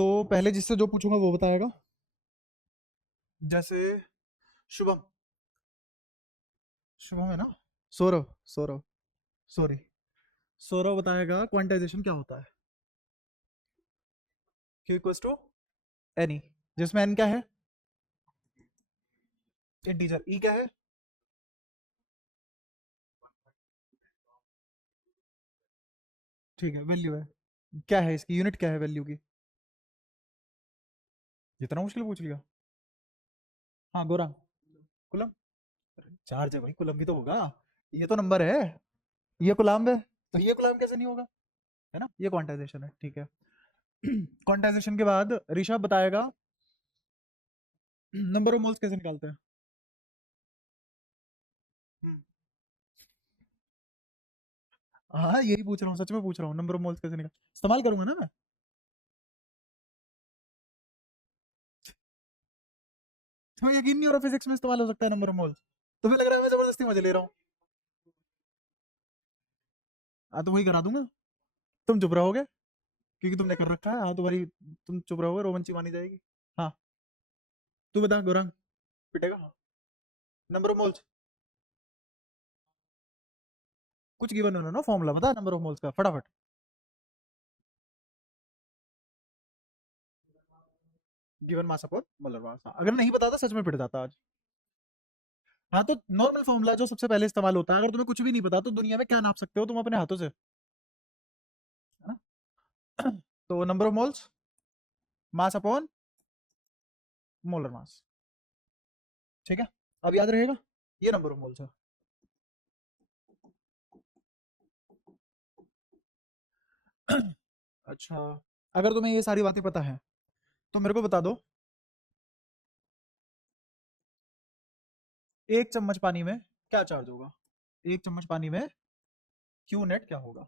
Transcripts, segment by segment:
तो पहले जिससे जो पूछूंगा वो बताएगा। जैसे शुभम। शुभम है ना? सौरव। सौरव। सॉरी। सौरव बताएगा क्वांटाइजेशन क्या होता है। Q equals to N E, जिसमें एन क्या है? इंटीजर। ई क्या है? ठीक है, वैल्यू है। क्या है इसकी यूनिट, क्या है वैल्यू की? जितना मुश्किल पूछ लिया। हाँ गोरा। कुलम। चार्ज है भाई, कुलम भी तो होगा। ये तो नंबर है। ये कुलाम है, तो ये कुलाम कैसे नहीं होगा? है ना, ये क्वांटाइजेशन है। ठीक है। क्वांटाइजेशन के बाद ऋषभ बताएगा नंबर ऑफ मोल्स कैसे निकालते हैं। हम्म, हाँ यही पूछ रहा हूँ, सच में पूछ रहा हूँ, नंबर ऑफ मोल्स कैसे निकाल इस्तेमाल करूंगा ना मैं। तुम्हें यकीन नहीं हो रहा फिजिक्स में इस्तेमाल हो सकता है नंबर ऑफ मोल्स? तुम्हें लग रहा है मैं जबरदस्ती मजे ले रहा हूँ? हाँ तो वही करा दूंगा। तुम चुप रहोगे क्योंकि तुमने कर रखा है। हाँ तुम्हारी, तुम चुप रहोगे, रोमन मानी जाएगी। हाँ। तू बता गौरंग। पिटेगा हाँ। Number of moles. कुछ गिवन होना ना, फॉर्मूला बता नंबर ऑफ मोल्स का फटाफट। Given mass upon molar mass. हाँ, अगर नहीं पता था सच में पिट जाता आज। हाँ तो नॉर्मल फॉर्मूला जो सबसे पहले इस्तेमाल होता है, अगर तुम्हें कुछ भी नहीं पता तो दुनिया में क्या नाप सकते हो तुम अपने हाथों से, है ना? तो number of moles, mass upon molar mass. ठीक है, अब याद रहेगा। ये नंबर ऑफ मोल्स है। अच्छा, अगर तुम्हें ये सारी बातें पता है तो मेरे को बता दो, एक चम्मच पानी में क्या चार्ज होगा? एक चम्मच पानी में क्यू नेट क्या होगा?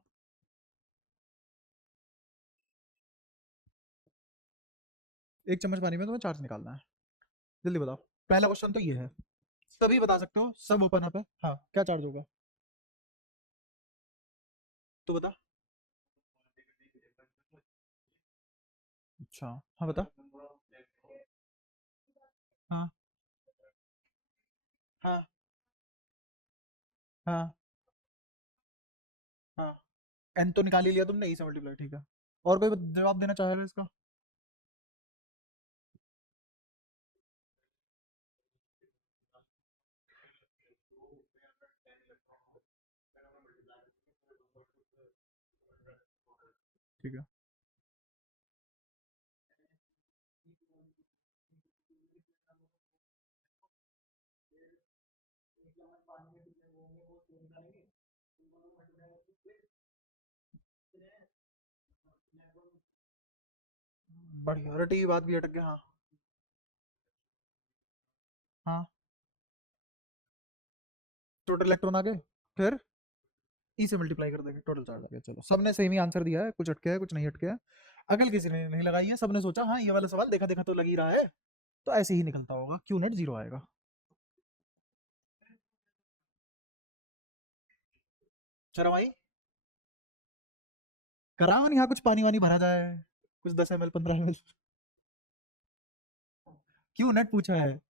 एक चम्मच पानी में तुम्हें चार्ज निकालना है, जल्दी बताओ। पहला क्वेश्चन तो ये है, तभी बता सकते हो, सब ओपन अप है। हाँ क्या चार्ज होगा? तू बता। अच्छा हाँ बता। हाँ। हाँ। हाँ। हाँ। एन तो निकाल ही लिया तुमने, ई से मल्टीप्लाई। ठीक है, और कोई जवाब देना चाह रहे हो इसका? ठीक है। बढ़िया, रटी की बात भी अटक गया। हाँ। हाँ। टोटल इलेक्ट्रॉन आ गए, फिर ई से मल्टीप्लाई कर देंगे, टोटल चार्ज आ गया। चलो सबने सेम ही आंसर दिया है, कुछ अटके है कुछ नहीं अटके है। अकल किसी ने नहीं लगाई है, सबने सोचा हाँ ये वाला सवाल देखा देखा तो लग ही रहा है, तो ऐसे ही निकलता होगा, क्यू नेट जीरो आएगा। शर्म आई? करावन यहाँ कुछ पानी वानी भरा जाए, कुछ 10 ml 15 ml। क्यू नेट पूछा है।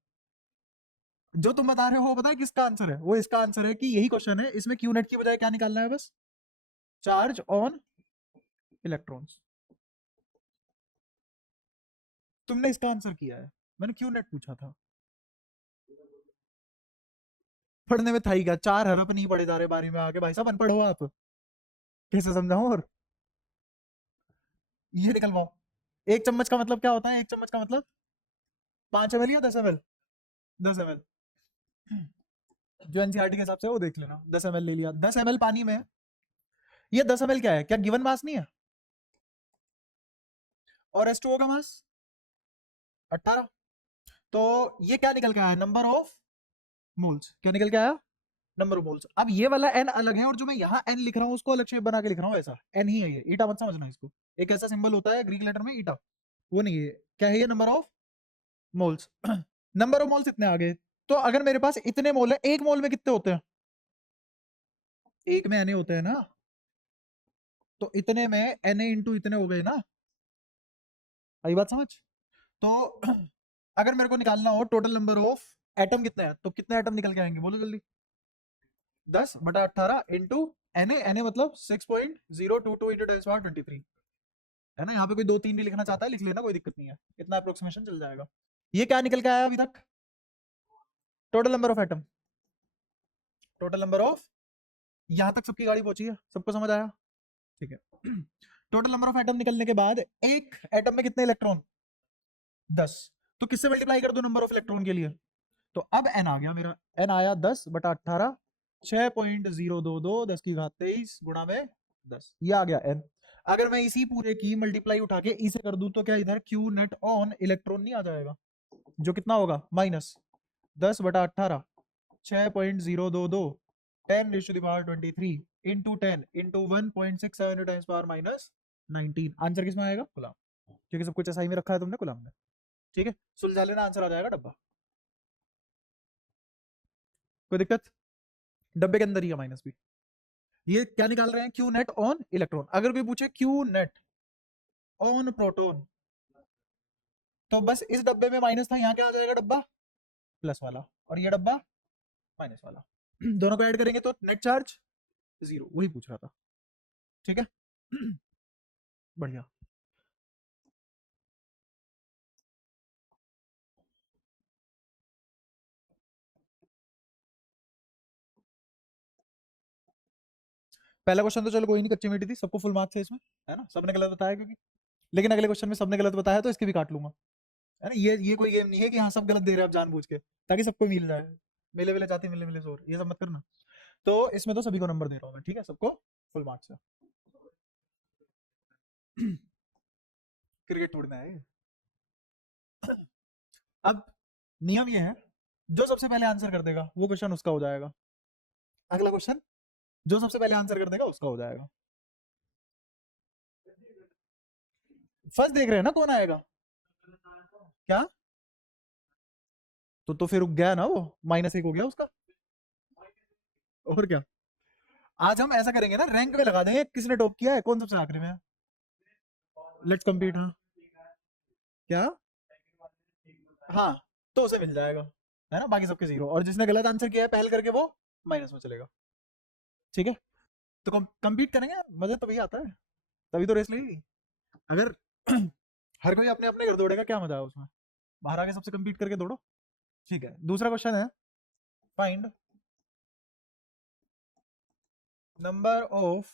जो तुम बता रहे हो वो पता है किसका आंसर है? वो इसका आंसर है कि यही क्वेश्चन है, इसमें क्यू नेट की बजाय क्या निकालना है बस? Charge on electrons. तुमने इसका आंसर किया है, मैंने क्यू नेट पूछा था। पढ़ने में था ही क्या, चार हरफ नहीं पढ़े जा रहे बारी में आके, भाई साहब अनपढ़ हो आप। कैसे समझाऊं और? ये निकलवाओ। एक चम्मच का मतलब क्या होता है? एक चम्मच का मतलब 5 ml या 10 ml? 10 ml। जो एनसीईआरटी के हिसाब से वो देख लेना, 10 ml ले लिया। 10 ml पानी में, ये 10 ml क्या है, क्या गिवन मास नहीं है? और H2O का मास 18। तो ये क्या निकल के आया? Number of moles. क्या निकल के आया? Number of moles. अब ये वाला एन अलग है, और जो मैं यहाँ एन लिख रहा हूँ उसको अलग शेप बना के लिख रहा हूँ, ऐसा एन ही है ये, ईटा मत समझना इसको। एक ऐसा सिंबल होता है ग्रीक लेटर में, ईटा, वो नहीं है। क्या है ये? Number of moles. Number of moles इतने आ गए। तो अगर मेरे पास इतने मोल है, एक मोल में कितने होते हैं? एक में एन होते हैं ना, तो इतने में एन इंटू इतने हो गए ना। आई बात समझ? तो अगर मेरे को निकालना हो टोटल नंबर ऑफ एटम कितने हैं, तो कितने एटम निकल के आएंगे, बोलो जल्दी। 10/18 इंटू एन ए मतलब 6.022 इंटू 10^23 है ना। यहाँ पे कोई 2-3 भी लिखना चाहता है लिख लेना, कोई दिक्कत नहीं है, इतना अप्रोक्सीमेशन चल जाएगा। ये क्या निकल के आया अभी तक, total number of atom, total number of, यहां तक सबकी गाड़ी पहुंची है, सबको समझ आया? ठीक है। टोटल नंबर ऑफ एटम निकलने के बाद एक एटम में कितने इलेक्ट्रॉन, 10, तो किससे मल्टीप्लाई कर दो नंबर ऑफ इलेक्ट्रॉन के लिए, तो अब एन आ गया मेरा, एन आया 10/18 6.022 10^23 गुणा में 10, ये आ गया एन। अगर मैं इसी पूरे की मल्टीप्लाई उठा के इसे कर दूं तो क्या इधर क्यू नेट ऑन इलेक्ट्रॉन नहीं आ जाएगा, जो कितना होगा minus 10/18 6.022 10^23 into 10 into 1.67 times power minus 19, answer किसमें आएगा, गुलाम, क्योंकि सब कुछ ऐसा ही में रखा है तुमने गुलाम में। ठीक है, सुलझा लेना, आंसर आ जाएगा डब्बा, कोई दिक्कत, डब्बे के अंदर ही है माइनस भी। ये क्या निकाल रहे हैं, क्यू नेट ऑन इलेक्ट्रॉन। अगर कोई पूछे क्यू नेट ऑन प्रोटॉन, तो बस इस डब्बे में माइनस था, यहाँ क्या आ जाएगा डब्बा, प्लस वाला, और ये डब्बा माइनस वाला। दोनों को ऐड करेंगे तो नेट चार्ज 0, वही पूछ रहा था। ठीक है, बढ़िया। पहला क्वेश्चन तो चलो कोई नहीं, कच्ची मीठी थी, सबको फुल मार्क्स है इसमें, है ना, सबने गलत बताया क्योंकि, लेकिन अगले क्वेश्चन में सबने गलत बताया तो इसके भी काट लूंगा, है ना। ये कोई गेम नहीं है कि हाँ सब गलत दे रहे हैं आप जानबूझ के, ताकि सबको मिल जाए, मिले मिले चाहते मिले मिले जोर, ये सब मत करना। तो इसमें तो सभी को नंबर दे रहा हूँ मैं, ठीक है, सबको फुल मार्क्स है। क्रिकेट तोड़ना है। अब नियम ये है, जो सबसे पहले आंसर कर देगा वो क्वेश्चन उसका हो जाएगा, अगला क्वेश्चन जो सबसे पहले आंसर कर देगा उसका हो जाएगा। फर्स्ट देख रहे हैं ना कौन आएगा, क्या, तो फिर रुक गया ना वो, -1 हो गया उसका, और क्या। आज हम ऐसा करेंगे ना, रैंक पे लगा देंगे किसने टॉप किया है, कौन सबसे आखिरी में है, लेट्स कम्पीट। हाँ, क्या, हाँ, तो उसे मिल जाएगा, है ना, बाकी सबके 0, और जिसने गलत आंसर किया है पहल करके वो माइनस में चलेगा। ठीक है, तो कम्पीट करेंगे, मजा तभी आता है, तभी तो रेस लगेगी। अगर हर कोई अपने अपने घर दौड़ेगा क्या मजा है उसमें, बाहर आके सबसे कम्पीट करके दौड़ो। ठीक है, दूसरा क्वेश्चन है, find number of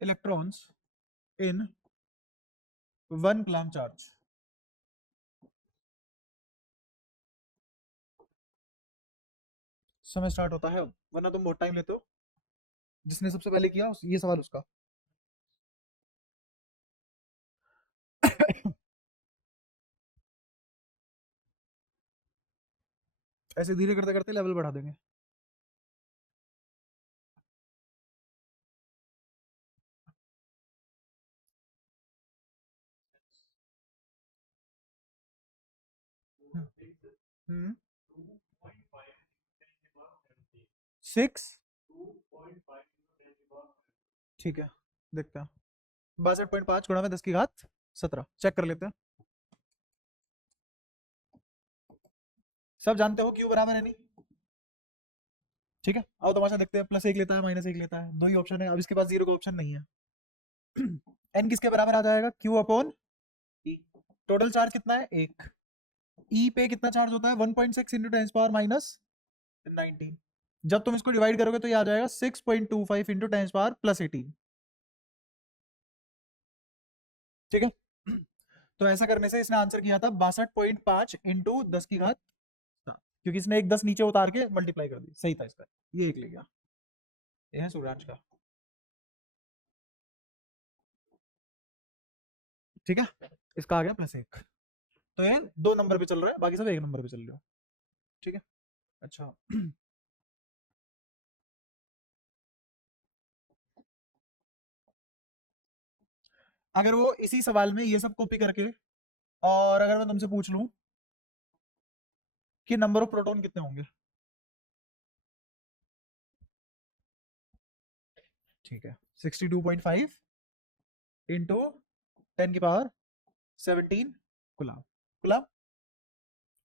electrons in 1 coulomb charge. समय स्टार्ट होता है अब, वरना तुम बहुत टाइम लेते हो, जिसने सबसे पहले किया ये सवाल उसका। ऐसे धीरे करते करते लेवल बढ़ा देंगे। हम्म 6, ठीक है, देखते हैं, 62.5 गुणा में 10^17, चेक कर लेते हैं। सब जानते हो क्यू बराबर है नहीं, ठीक है, आओ तमाशा देखते हैं, +1 लेता है -1 लेता है, दो ही ऑप्शन है, अब इसके पास 0 का ऑप्शन नहीं है। एन किसके बराबर आ जाएगा, क्यू अपॉन ई, टोटल चार्ज कितना है 1, ई पे कितना चार्ज होता है 1.6 इंटू 10^-19, जब तुम इसको डिवाइड करोगे तो ये आ जाएगा 6.25 इंटू 10^+18, ठीक है। तो ऐसा करने से इसने आंसर किया था 62.5 इंटू 10^7, क्योंकि इसने एक 10 नीचे उतार के मल्टीप्लाई कर दी, सही था इसका, ये एक ले गया, ये है सूर्यांश का। ठीक है, इसका आ गया +1, तो ये 2 नंबर पे चल रहा है, बाकी सब 1 नंबर पे चल रहे हो। ठीक है, अच्छा। अगर वो इसी सवाल में ये सब कॉपी करके, और अगर मैं तुमसे पूछ लूं कि नंबर ऑफ प्रोटॉन कितने होंगे, ठीक है, 62.5 इंटू 10⁻17 कुलाम। कुलाम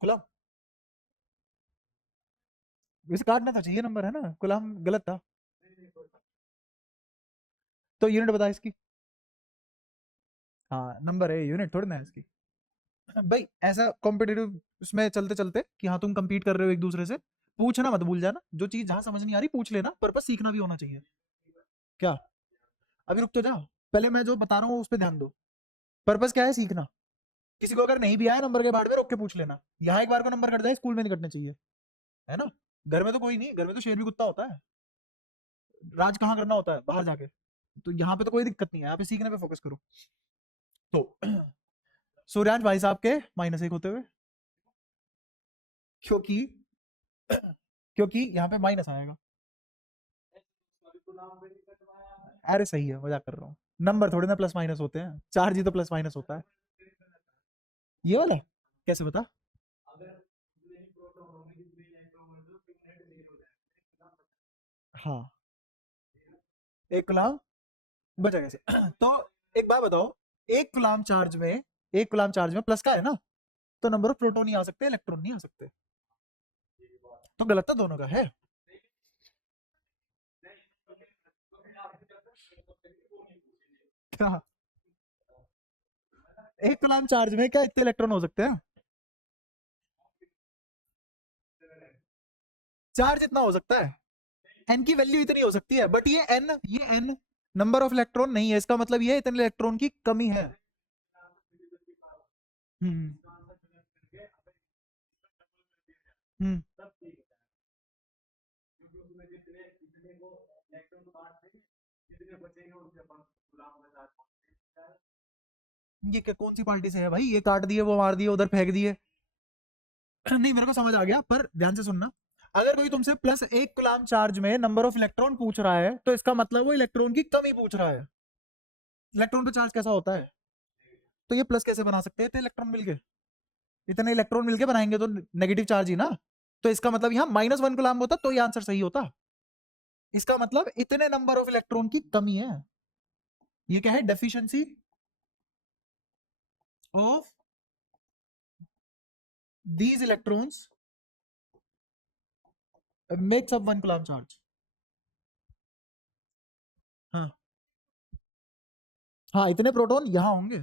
कुलाम, वैसे काटना था चाहिए नंबर, है ना, कुलाम गलत था। तो यूनिट बता इसकी। हाँ नंबर है, यूनिट थोड़ी ना है इसकी। भाई ऐसा कॉम्पिटिटिव उसमें चलते चलते कि हाँ तुम compete कर रहे हो एक दूसरे से, पूछना मत भूल जाना, जो चीज जहां समझ नहीं आ रही पूछ लेना, पर्पस सीखना भी होना चाहिए। क्या? अभी रुक तो जा, पहले मैं जो बता रहा हूँ उस पर ध्यान दो। पर्पस क्या है? सीखना। किसी को अगर नहीं भी आया नंबर के बाद में रोक के पूछ लेना, यहाँ एक बार को नंबर कट जाए, स्कूल में नहीं कटने चाहिए, है ना। घर में तो कोई नहीं, घर में तो शेर भी कुत्ता होता है, राज कहाँ करना होता है बाहर जाके। तो यहाँ पे तो कोई दिक्कत नहीं है, यहाँ पे सीखने पे फोकस करो। तो सूर्यांश भाई साहब के -1 होते हुए, क्योंकि क्योंकि यहाँ पे माइनस आएगा। अरे सही है, मजाक कर रहा हूँ, नंबर थोड़े ना प्लस माइनस होते हैं, चार्ज ही तो प्लस माइनस होता है। ये वाला कैसे बता? हाँ, 1 गुलाम बचा कैसे? तो एक बात बताओ, 1 गुलाम चार्ज में प्लस का है ना, तो नंबर ऑफ प्रोटॉन नहीं आ सकते, इलेक्ट्रॉन नहीं आ सकते। तो गलत तो दोनों का है। क्या? 1 गुलाम चार्ज में क्या इतने इलेक्ट्रॉन हो सकते हैं? चार्ज इतना हो सकता है, एन की वैल्यू इतनी हो सकती है, बट ये एन नंबर ऑफ इलेक्ट्रॉन नहीं है, इसका मतलब ये इतने इलेक्ट्रॉन की कमी है। हम्म हम्म ये क्या कौन सी पार्टी से है भाई, ये काट दिए वो मार दिए उधर फेंक दिए। नहीं मेरे को समझ आ गया, पर ध्यान से सुनना। अगर कोई तुमसे +1 गुलाम चार्ज में नंबर ऑफ इलेक्ट्रॉन पूछ रहा है, तो इसका मतलब वो इलेक्ट्रॉन की कमी पूछ रहा है। इलेक्ट्रॉन पे चार्ज कैसा होता है? तो ये प्लस कैसे बना सकते हैं इतने इलेक्ट्रॉन मिलके? इतने इलेक्ट्रॉन मिलके बनाएंगे तो नेगेटिव चार्ज ही ना। तो इसका मतलब यहाँ -1 गुलाम होता तो ये आंसर सही होता। इसका मतलब इतने नंबर ऑफ इलेक्ट्रॉन की कमी है। ये क्या है? Deficiency of these electrons makes up 1 Ghulam charge. हाँ हाँ, इतने प्रोटॉन यहाँ होंगे,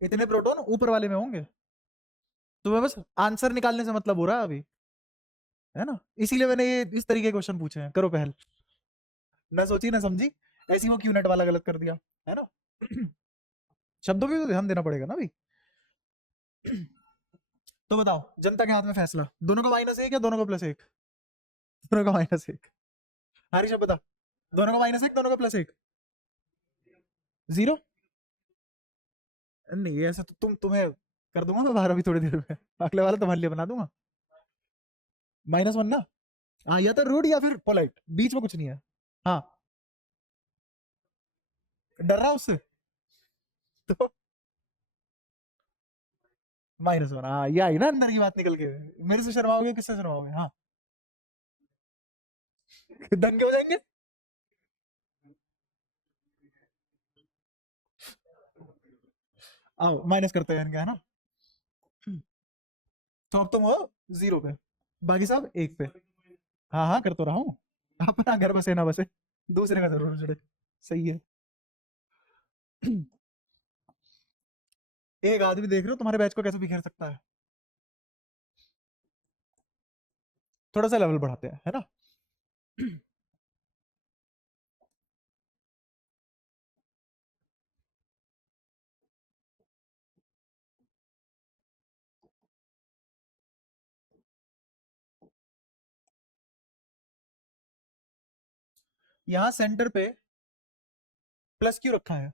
इतने प्रोटॉन ऊपर वाले में होंगे। तो मैं बस आंसर निकालने से मतलब हो रहा है अभी, है ना, इसीलिए मैंने ये इस तरीके के क्वेश्चन पूछे हैं। करो पहल, ना सोची ना समझी, ऐसी वो क्यू नेट वाला गलत कर दिया, है ना। शब्दों पे तो ध्यान देना पड़ेगा ना भाई। तो बताओ, जनता के हाथ में फैसला, दोनों का -1 या दोनों का +1? दोनों का -1। हरीश अब बता, दोनों का -1 दोनों का +1? 0? नहीं ऐसा तो तुम्हें कर दूंगा मैं बाहर अभी थोड़ी देर में, अगले वाला तुम्हारे लिए बना दूंगा। -1 ना। हाँ, या तो रूड या फिर पोलाइट, बीच में कुछ नहीं है। हाँ, डर रहा उससे तो -1। हाँ, ये आई ना अंदर की बात निकल के। मेरे से शर्माओगे, किससे शर्माओगे? हाँ, दंगे हो जाएंगे। आओ माइनस करते हैं इनका, है ना। तो अब तुम हो 0 पे, बाकी सब 1 पे। हाँ हाँ, कर तो रहा हूँ। अपना घर बसे ना बसे, दूसरे का जरूर जुड़े। सही है। एक आदमी देख रहे हो तुम्हारे बैच को कैसे बिखेर सकता है। थोड़ा सा लेवल बढ़ाते हैं, है ना। यहाँ सेंटर पे +Q रखा है,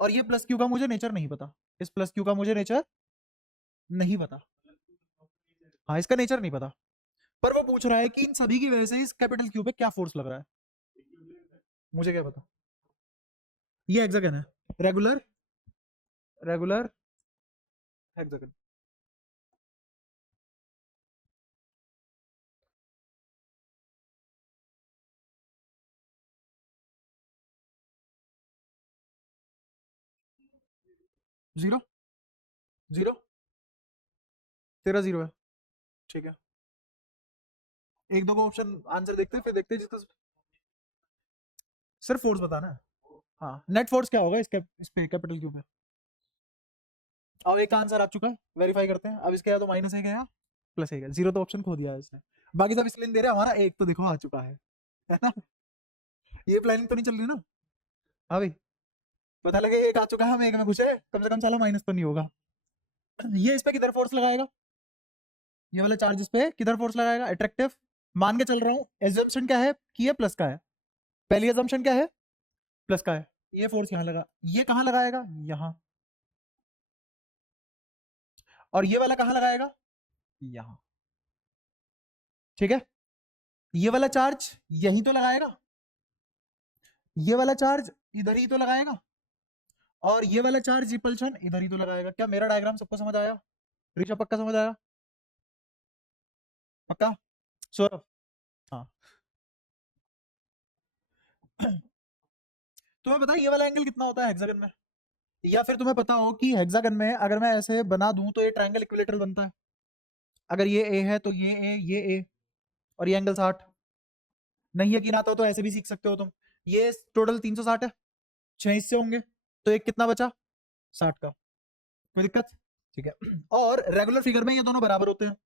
और ये +Q का मुझे नेचर नहीं पता, इस +Q का मुझे नेचर नहीं पता। हाँ, इसका नेचर नहीं पता, पर वो पूछ रहा है कि इन सभी की वजह से इस कैपिटल Q पे क्या फोर्स लग रहा है। मुझे क्या पता। ये हेक्सागन है, रेगुलर, रेगुलर हेक्सागन। 0 0 तेरा 0 है, ठीक है। एक दो को ऑप्शन आंसर देखते हैं, फिर देखते हैं जिसका सिर्फ फोर्स बताना है। हाँ, नेट फोर्स क्या होगा इसके इस पे कैपिटल क्यू पे। अब एक आंसर आ चुका है, वेरीफाई करते हैं। अब इसके या तो माइनस एक है या प्लस एक है। 0 तो ऑप्शन खो दिया है इसने, बाकी सब इसलिए नहीं दे रहे, हमारा एक तो देखो आ चुका है ना। ये प्लानिंग तो नहीं चल रही ना। हाँ भाई, पता लगे एक आ चुका है, हम एक में घुसे, कम से कम साला माइनस तो नहीं होगा। ये इस पे किधर फोर्स लगाएगा, ये वाला चार्ज इस पे किधर फोर्स लगाएगा, अट्रैक्टिव। मान के चल रहा हूँ, एजम्पशन क्या है कि ये प्लस का है, पहली एजम्पशन क्या है, प्लस का है। ये फोर्स यहाँ लगा, ये कहाँ लगाएगा, यहाँ। और ये वाला कहाँ लगाएगा, यहाँ, ठीक है। ये वाला चार्ज यहीं तो लगाएगा, ये वाला चार्ज इधर ही तो लगाएगा, और ये वाला चार्ज रिपल्शन इधर ही तो लगाएगा। क्या मेरा डायग्राम सबको समझ आया, ऋषभ पक्का समझ आया, पक्का सौरभ। हाँ तुम्हें पता है ये वाला एंगल कितना होता है हेक्सागन में, या फिर तुम्हें पता हो कि हेक्सागन में अगर मैं ऐसे बना दूं तो ये ट्रायंगल इक्विलेटरल बनता है। अगर ये ए है तो ये ए और ये एंगल 60। नहीं यकीन आता हो तो ऐसे भी सीख सकते हो तुम। ये टोटल 360 है, 6 हिस्से होंगे, तो एक कितना बचा, 60 का। कोई दिक्कत, ठीक है। और रेगुलर फिगर में ये दोनों बराबर होते हैं,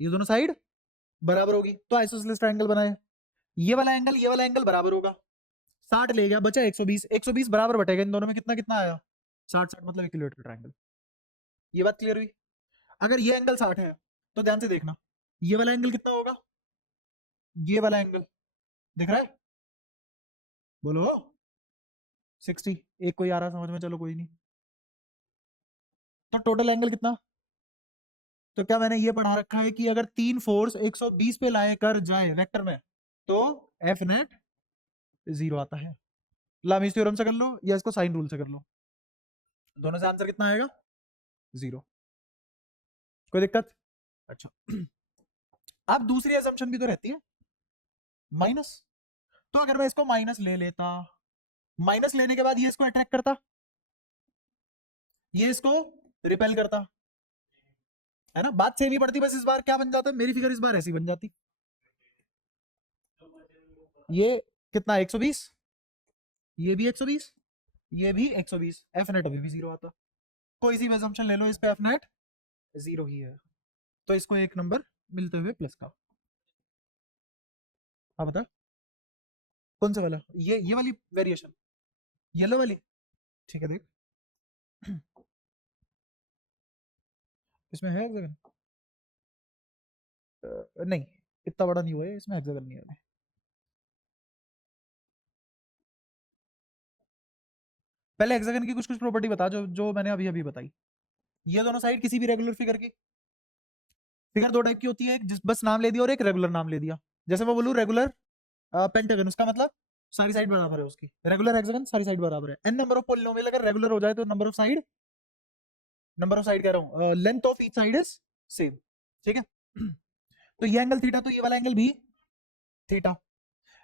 ये दोनों साइड बराबर होगी, तो आइसोसेलेस ट्रायंगल बनाए। ये वाला एंगल ये वाला एंगल बराबर होगा, 60 ले गया, बचा 120, 120 बराबर बटेगा इन दोनों में, कितना कितना आया, 60 60, मतलब इक्विलेटरल ट्रायंगल। ये बात क्लियर हुई। अगर ये एंगल 60 है तो ध्यान से देखना, ये वाला एंगल कितना होगा, ये वाला एंगल दिख रहा है, बोलो 60। एक कोई आ रहा समझ में, चलो कोई नहीं। तो टोटल एंगल कितना, तो क्या मैंने ये पढ़ा रखा है कि अगर तीन फोर्स 120 पे लाए कर जाए वेक्टर में, तो एफ नेट 0 आता है। लामीज थ्योरम से कर लो या इसको साइन रूल से कर लो, दोनों से आंसर कितना आएगा, 0। कोई दिक्कत, अच्छा। अब दूसरी असम्पशन भी तो रहती है, माइनस। तो अगर मैं इसको माइनस ले लेता, माइनस लेने के बाद ये इसको अट्रैक्ट करता, ये इसको रिपेल करता, है ना। बात सेम ही पड़ती, बस इस बार क्या बन जाता, मेरी फिगर इस बार ऐसी बन जाती। ये कितना 120, ये भी 120, ये भी 120, एफ नेट अभी भी 0 आता। कोई सी भी असम्पशन ले लो, इस पे एफ नेट 0 ही है, तो इसको एक नंबर मिलते हुए प्लस का। हाँ बता, कौन सा वाला, ये वाली वेरिएशन, येलो वाली, ठीक है देख। इसमें है हेक्सागन, नहीं इतना बड़ा नहीं हुआ है, इसमें हेक्सागन नहीं है। पहले हेक्सागन की कुछ कुछ प्रॉपर्टी बता जो जो मैंने अभी अभी बताई। ये दोनों साइड किसी भी रेगुलर फिगर की, फिगर दो टाइप की होती है, एक जिस बस नाम ले दिया और एक रेगुलर नाम ले दिया। जैसे मैं बोलूँ रेगुलर पेंटागन, उसका मतलब सारी साइड बराबर है उसकी। रेगुलर हेक्सागन सारी साइड बराबर है। एन नंबर ऑफ पॉलिनोमियल अगर रेगुलर हो जाए तो number of side, number of side कह रहा हूँ, length of each side is same, ठीक है। तो ये एंगल थीटा, तो ये वाला एंगल भी थीटा।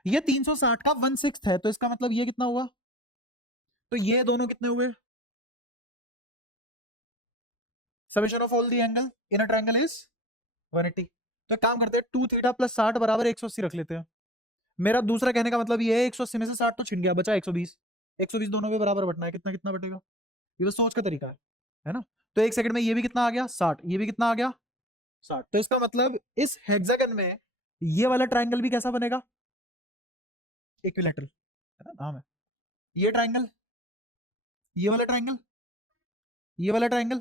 ये 360 का 1/6 है, तो इसका मतलब ये कितना हुआ, तो ये दोनों कितने हुए, summation of all the angle in a triangle is 180। तो एक काम करते हैं, 2 थीटा प्लस 60 बराबर 180 रख लेते हैं। मेरा दूसरा कहने का मतलब ये है 180 में से 60 तो छिन गया, बचा 120। 120 दोनों पे बराबर बटना है, कितना कितना बटेगा, ये बस सोच का तरीका है ना। तो एक सेकंड में ये भी कितना आ गया 60, ये भी कितना आ गया 60। तो इसका मतलब इस हेक्सागन में ये वाला ट्रायंगल भी कैसा बनेगा, इक्विलैटरल, है ना नाम है। ये ट्रायंगल, ये वाला ट्रायंगल, ये वाला ट्रायंगल,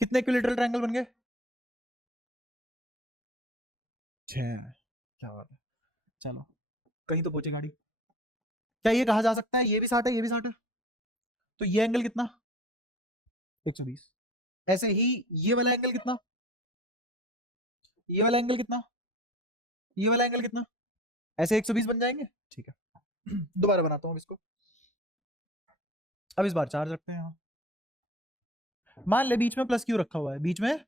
कितने इक्विलैटरल ट्रायंगल बन गए, 6। क्या बात है, चलो कहीं तो पहुंचे गाड़ी। क्या ये कहा जा सकता है ये भी 60 है ये भी 60 है, तो ये एंगल कितना 120। ऐसे ही ये वाला एंगल कितना, ये वाला एंगल कितना, ये वाला एंगल कितना, ऐसे 120 बन जाएंगे, ठीक है। दोबारा बनाता हूँ इसको। अब इस बार चार्ज रखते हैं यहाँ, मान ले बीच में प्लस क्यू रखा हुआ है, बीच में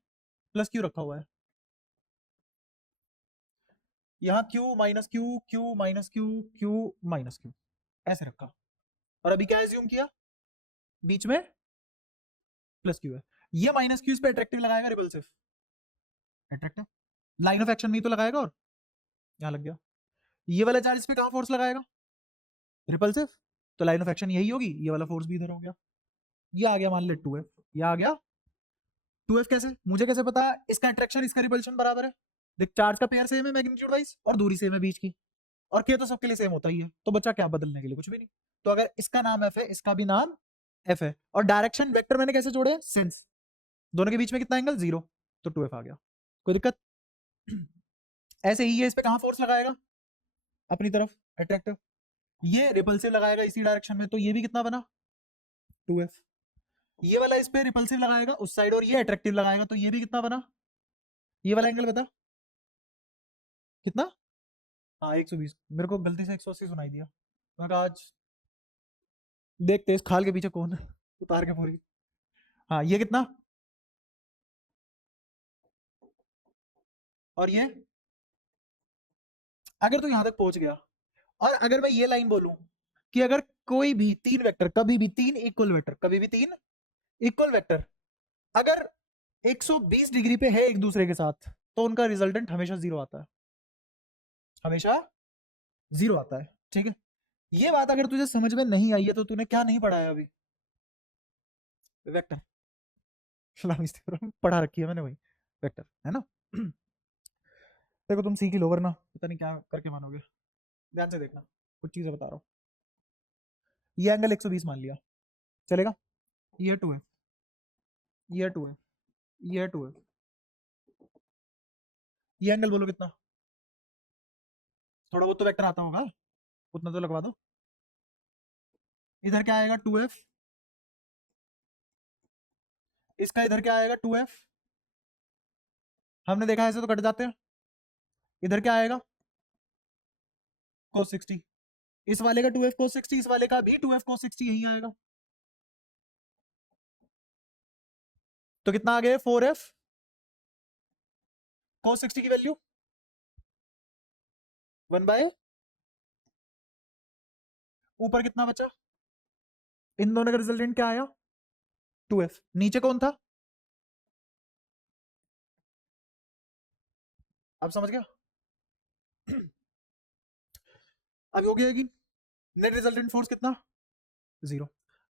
प्लस क्यू रखा हुआ है, यहाँ Q minus Q, Q minus Q, Q minus Q, ऐसे रखा। और अभी क्या एज्यूम किया, बीच में प्लस क्यू है। ये माइनस क्यू इस पे अट्रैक्टिव लगाएगा, repulsive attractive, line of action में ही तो लगाएगा, और यहां लग गया। ये वाला चार्ज इस पे कहां फोर्स लगाएगा, रिपल्सिव, तो लाइन ऑफ एक्शन यही होगी, ये वाला फोर्स भी इधर हो गया। ये आ गया मान ले 2f, ये आ गया 2f। कैसे, मुझे कैसे पता इसका अट्रैक्शन इसका रिपल्शन बराबर है, देख चार्ज का पेयर सेम है मैग्नीट्यूड वाइज, और दूरी सेम है बीच की, और के तो सबके लिए सेम होता ही है, तो बच्चा क्या बदलने के लिए, कुछ भी नहीं। तो अगर इसका नाम f है, इसका भी नाम f है, और डायरेक्शन वेक्टर मैंने कैसे जोड़े, सेंस, दोनों के बीच में कितना एंगल, 0, तो 2f आ गया, कोई दिक्कत। ऐसे ही ये इस पे कहां फोर्स लगाएगा, अपनी तरफ अट्रैक्टिव, ये रिपल्सिव लगाएगा इसी डायरेक्शन में, तो ये भी कितना बना 2f। ये वाला इस पे रिपल्सिव लगाएगा उस साइड, और ये अट्रैक्टिव लगाएगा, तो ये भी कितना बना, ये वाला एंगल बता कितना, हाँ 120। मेरे को गलती से 180 सुनाई दिया, मैं कहा आज देखते इस खाल के पीछे कौन है, उतार के पूरी। हाँ ये कितना, और ये, अगर तू यहां तक पहुंच गया, और अगर मैं ये लाइन बोलूं कि अगर कोई भी तीन वेक्टर, कभी भी तीन इक्वल वेक्टर, कभी भी तीन इक्वल वेक्टर अगर 120 डिग्री पे है एक दूसरे के साथ, तो उनका रिजल्टेंट हमेशा 0 आता है, हमेशा 0 आता है, ठीक है। ये बात अगर तुझे समझ में नहीं आई है, तो तूने क्या नहीं पढ़ाया अभी, वेक्टर, पढ़ा रखी है मैंने वही, वेक्टर है ना। देखो तुम सीख ही लो, वरना पता नहीं क्या करके मानोगे। ध्यान से देखना, कुछ चीजें बता रहा हूँ। ये एंगल 120 मान लिया, चलेगा, ये 2 है, ये 2 है, ये 2 है, ये एंगल बोलो कितना, थोड़ा बहुत तो वेक्टर आता होगा, उतना तो लगवा दो। इधर क्या आएगा 2f, इसका इधर क्या आएगा 2f, हमने देखा ऐसे तो कट जाते हैं। इधर क्या आएगा cos 60, इस वाले का 2f cos 60, इस वाले का भी 2f cos 60 यही आएगा, तो कितना आ गया 4f cos 60 की वैल्यू 1 बाय, ऊपर कितना बचा, इन दोनों का रिजल्टेंट क्या आया 2f, नीचे कौन था, अब समझ गया। अब हो गया कि नेट रिजल्टेंट फोर्स कितना 0।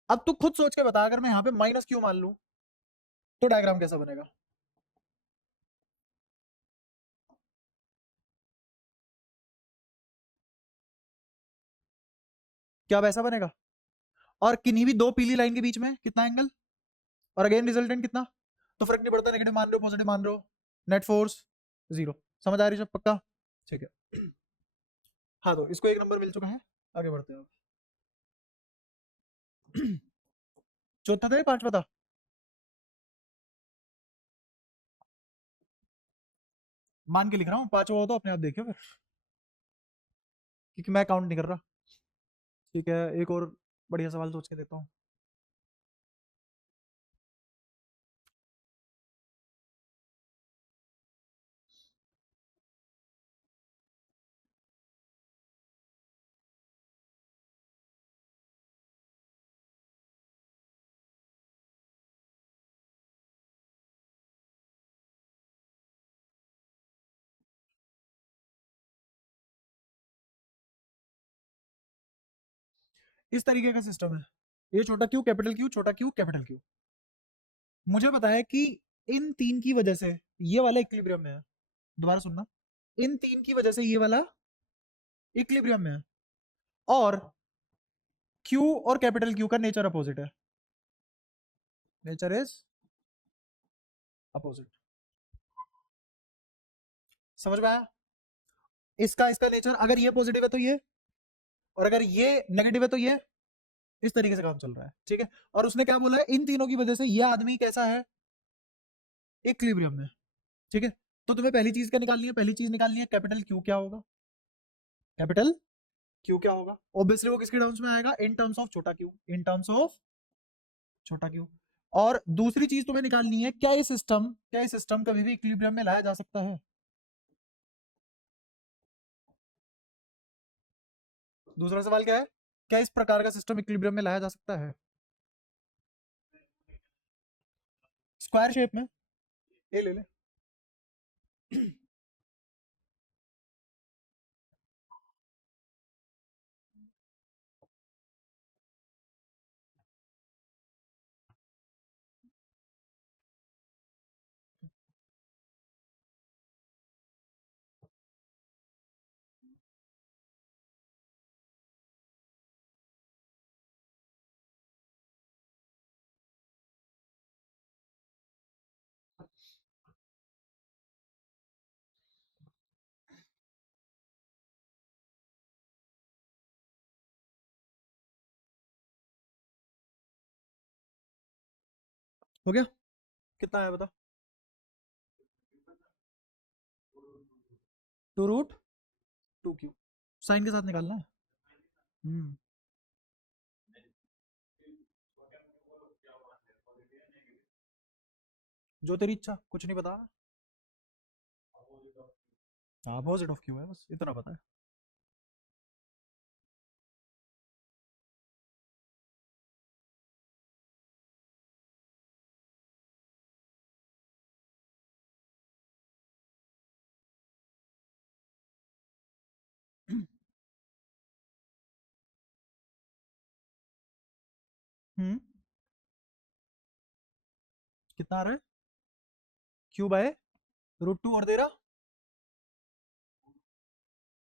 अब तू खुद सोच के बता, अगर मैं यहां पे माइनस क्यू मान लूं, तो डायग्राम कैसा बनेगा, क्या वैसा बनेगा, और किन्हीं भी दो पीली लाइन के बीच में कितना एंगल, और अगेन रिजल्टेंट कितना, तो फर्क नहीं पड़ता नेगेटिव मान रहे हो पॉजिटिव मान रहे हो, नेट फोर्स 0। समझ आ रही है पक्का, ठीक है। हाँ तो इसको एक नंबर मिल चुका है, आगे बढ़ते हैं। चौथा था या पांचवा था, मान के लिख रहा हूँ, पांचवा हो तो अपने आप देखियो फिर, क्योंकि मैं काउंट नहीं कर रहा। ठीक है, एक और बढ़िया सवाल सोच के देता हूँ। इस तरीके का सिस्टम है, ये छोटा क्यू कैपिटल क्यू, छोटा क्यू कैपिटल क्यू। मुझे पता है कि इन तीन की वजह से ये वाला इक्विलिब्रियम में है, दोबारा सुनना, इन तीन की वजह से ये वाला इक्विलिब्रियम में है, और क्यू और कैपिटल क्यू का नेचर अपोजिट है, नेचर इज अपोजिट। समझ में आया, इसका इसका नेचर, अगर ये पॉजिटिव है तो ये, और अगर ये नेगेटिव है तो ये, इस तरीके से काम चल रहा है, ठीक है। और उसने क्या बोला है, इन तीनों की वजह से ये आदमी कैसा है, इक्विलिब्रियम में, ठीक है। तो तुम्हें पहली चीज क्या निकालनी है, पहली चीज निकालनी है कैपिटल क्यू क्या होगा, कैपिटल क्यू क्या होगा, ऑब्वियसली वो किसके टर्म्स में आएगा, इन टर्म्स ऑफ छोटा क्यू, इन टर्म्स ऑफ छोटा क्यू। और दूसरी चीज तुम्हें निकालनी है, क्या ये सिस्टम कभी भी इक्विलिब्रियम में लाया जा सकता है, दूसरा सवाल क्या है, क्या इस प्रकार का सिस्टम इक्विलिब्रियम में लाया जा सकता है। स्क्वायर शेप में ए ले ले। हो गया? कितना आया बता? 2√2 क्यू साइन के साथ निकालना है। हम्म। जो तेरी इच्छा, कुछ नहीं पता। हाँ, अपोजिट ऑफ क्यू है, बस इतना पता है। हम्म। कितना आ रहा है? क्यू बाय √2 और तेरा।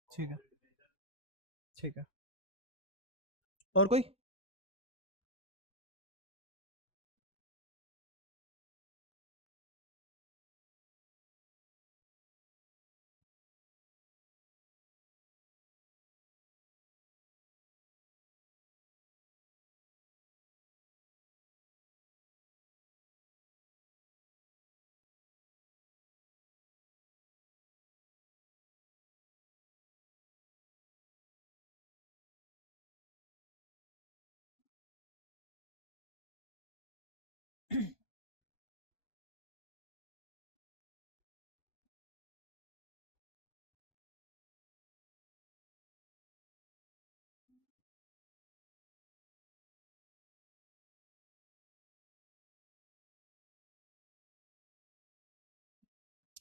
ठीक है, ठीक है। और कोई?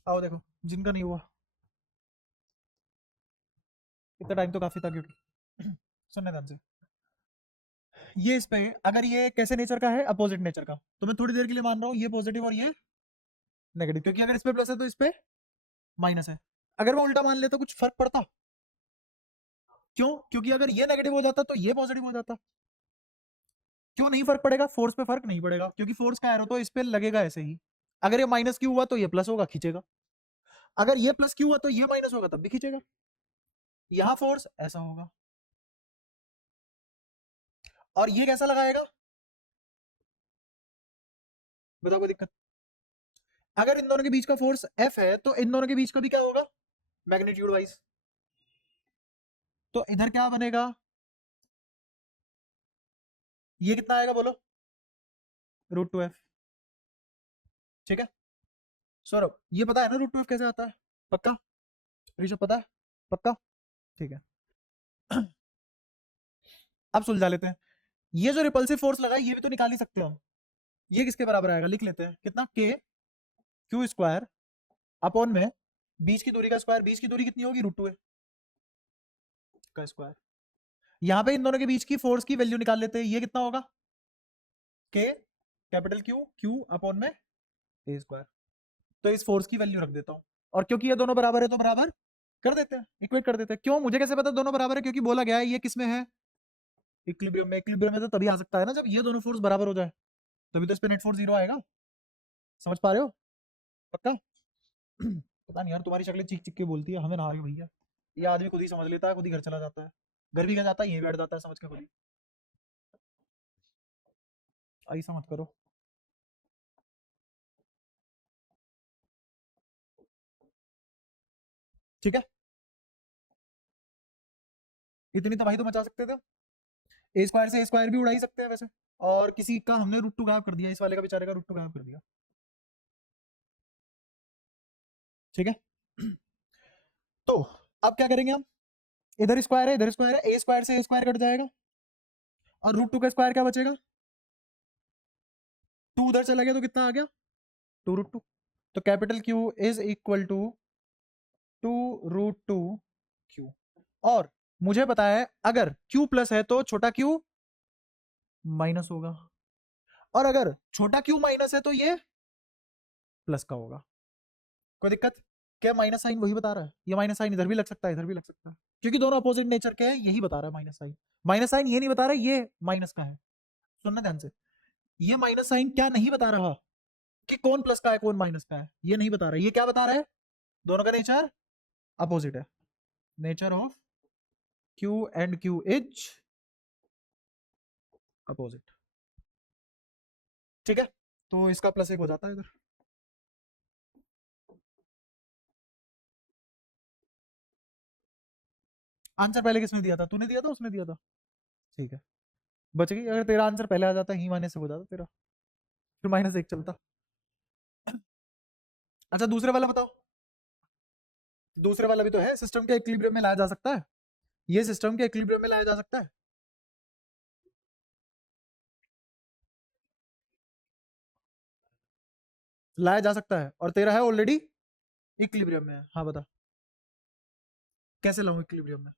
आओ देखो, जिनका नहीं हुआ, इतना टाइम तो काफी था क्योंकि सुनने ध्यान से। ये इस पे, अगर ये कैसे नेचर का है, अपोजिट नेचर का, तो मैं थोड़ी देर के लिए मान रहा हूँ ये पॉजिटिव और ये नेगेटिव, क्योंकि अगर इस पे प्लस है तो इस पे माइनस है। अगर मैं उल्टा मान लेता कुछ फर्क पड़ता? क्यों? क्योंकि अगर ये नेगेटिव हो जाता तो ये पॉजिटिव हो जाता। क्यों नहीं फर्क पड़ेगा? फोर्स पे फर्क नहीं पड़ेगा, क्योंकि फोर्स का एरो तो इस पे लगेगा ऐसे ही। अगर ये माइनस क्यू हुआ तो ये प्लस होगा, खींचेगा। अगर ये प्लस क्यू हुआ तो ये माइनस होगा, तब भी खींचेगा। यहां फोर्स ऐसा होगा, और ये कैसा लगाएगा? बताओ कोई दिक्कत? अगर इन दोनों के बीच का फोर्स एफ है तो इन दोनों के बीच का भी क्या होगा, मैग्नीट्यूड वाइज। तो इधर क्या बनेगा? ये कितना आएगा बोलो? √2f। ठीक है। सौरभ, ये पता है ना √2f कैसे आता है? पक्का? ऋषभ पता है? पक्का? ठीक है। अब सुलझा लेते हैं। ये जो रिपल्सिव फोर्स लगा है ये भी तो निकाल ही सकते हो हम। ये किसके बराबर आएगा, लिख लेते हैं। कितना? के क्यू स्क्वायर अपॉन में बीच की दूरी का स्क्वायर। बीच की दूरी कितनी होगी? √2 का स्क्वायर। यहां पे इन दोनों के बीच की फोर्स की वैल्यू निकाल लेते हैं। ये कितना होगा? के कैपिटल क्यू क्यू अपॉन में ए स्क्वायर। तो इस फोर्स की वैल्यू रख देता हूं, और क्योंकि ये दोनों बराबर है तो बराबर कर देते हैं, इक्वेट कर देते हैं। क्यों? मुझे कैसे पता दोनों बराबर है? क्योंकि बोला गया है ये किस में है, इक्विलिब्रियम में। इक्विलिब्रियम में तो तभी आ सकता है ना जब ये दोनों फोर्स बराबर हो जाए, तभी तो इस पे नेट फोर्स 0 आएगा। समझ पा रहे हो? पक्का? पता नहीं यार, तुम्हारी शक्लें चीख चीख के बोलती है हमें ना आगे भैया। ये आदमी खुद ही समझ लेता है, खुद ही घर चला जाता है, घर भी क्या जाता है, यहीं बैठ जाता है समझ के खुद ही। ऐसा मत करो। ठीक है, इतनी तबाही तो मचा सकते थे। ए स्क्वायर से ए स्क्वायर भी उड़ा ही सकते हैं वैसे। और किसी का हमने √2 गायब कर दिया, इस वाले का बेचारे का √2 गायब कर दिया। ठीक है। तो अब क्या करेंगे हम? इधर स्क्वायर है, इधर स्क्वायर है, ए स्क्वायर से ए स्क्वायर कट जाएगा, और √2 का स्क्वायर क्या बचेगा? 2 उधर चला गया तो कितना आ गया? 2√2। तो capital Q is equal to 2√2 Q। और मुझे पता है अगर Q प्लस है तो छोटा Q माइनस होगा, और अगर छोटा Q माइनस है तो ये प्लस का होगा। कोई दिक्कत? क्या माइनस साइन वही बता रहा है, ये माइनस साइन इधर भी लग सकता है, इधर भी लग सकता है, क्योंकि दोनों अपोजिट नेचर के हैं, यही बता रहा है माइनस साइन। माइनस साइन ये नहीं बता रहा ये माइनस का है, सुनना ध्यान से। ये माइनस साइन क्या नहीं बता रहा कि कौन प्लस का है कौन माइनस का है, ये नहीं बता रहा। ये क्या बता रहा है? दोनों का नेचर अपोजिट है। Nature of Q and Q is opposite. ठीक है, तो इसका प्लस एक हो जाता है इधर। आंसर पहले किसने दिया था? तूने दिया था उसने दिया था? ठीक है, बच गई। अगर तेरा आंसर पहले आ जाता ही माइनस से हो जाता तेरा, फिर माइनस एक चलता। अच्छा दूसरे वाला बताओ। दूसरे वाला भी तो है, सिस्टम के इक्विलिब्रियम में लाया जा सकता है, ये सिस्टम के इक्विलिब्रियम में लाया जा सकता है। लाया जा सकता है, और तेरा है ऑलरेडी इक्विलिब्रियम में है। हाँ बता, कैसे लाऊं इक्विलिब्रियम में?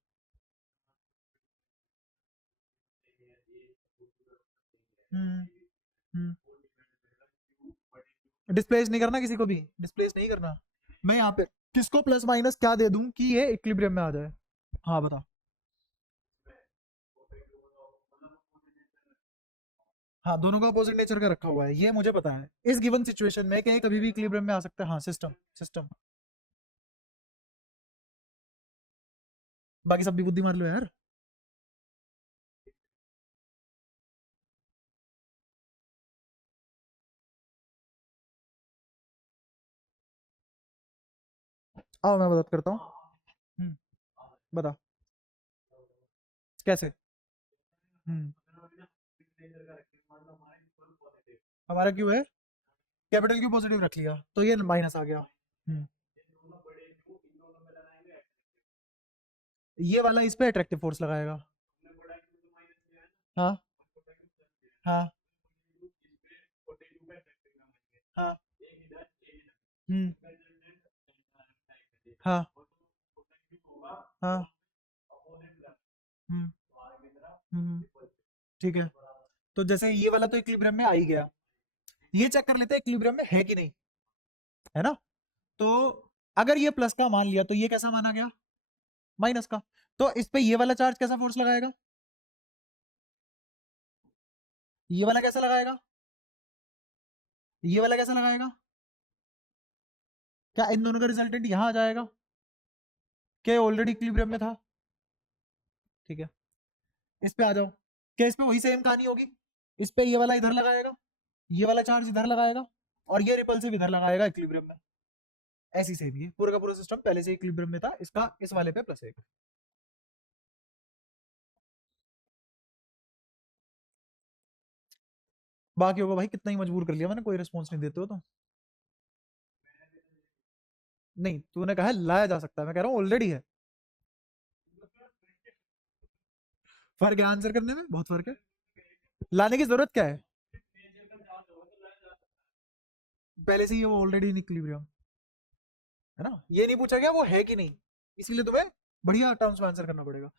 डिस्प्लेस नहीं करना किसी को भी, डिस्प्लेस नहीं करना। मैं यहाँ पे किसको प्लस माइनस क्या दे दूं कि ये इक्विलिब्रियम में आ जाए? हाँ बता। हाँ दोनों का अपोजिट नेचर का रखा हुआ है, ये मुझे पता है। इस गिवन सिचुएशन में कहीं कभी भी इक्विलिब्रियम में आ सकता है। हाँ सिस्टम, सिस्टम। बाकी सब भी बुद्धि मार लो यार। आओ मैं मदद करता हूँ। बता कैसे। हम्म हमारा क्यों है? कैपिटल क्यू पॉजिटिव रख लिया तो ये माइनस आ गया। हम्म ये वाला इस पे अट्रैक्टिव फोर्स लगाएगा। हाँ हाँ हाँ। हम्म हाँ हाँ। हम्म हम्म, ठीक है। तो जैसे ये वाला तो इक्विलिब्रियम में आ ही गया, ये चेक कर लेते हैं इक्विलिब्रियम में है कि नहीं, है ना? तो अगर ये प्लस का मान लिया तो ये कैसा माना गया? माइनस का। तो इस पे ये वाला चार्ज कैसा फोर्स लगाएगा? ये वाला कैसा लगाएगा? ये वाला कैसा लगाएगा? क्या इन दोनों का रिजल्टेंट यहां आ जाएगा? क्या ऑलरेडी इक्विलिब्रियम में था? ठीक है, इस पे आ जाओ। क्या इस पे वही सेम कहानी होगी? इस पे ये वाला इधर लगाएगा, ये वाला चार्ज इधर लगाएगा, और ये रिपल्सिव इधर लगाएगा इक्विलिब्रियम में। ऐसी सेम ये पूरा का पूरा सिस्टम पहले से इक्विलिब्रियम में था, इसका इस वाले पे प्लस एक। बाकी होगा भाई, कितना ही मजबूर कर लिया मैंने, कोई रिस्पॉन्स नहीं देते हो तो। नहीं तूने कहा है लाया जा सकता है, मैं कह रहा हूँ ऑलरेडी है। फर्क है आंसर करने में, बहुत फर्क है। लाने की जरूरत क्या है? पहले से ही वो ऑलरेडी इन इक्विलिब्रियम है ना, ये नहीं पूछा गया वो है कि नहीं, इसीलिए तुम्हें बढ़िया टर्म्स में आंसर करना पड़ेगा।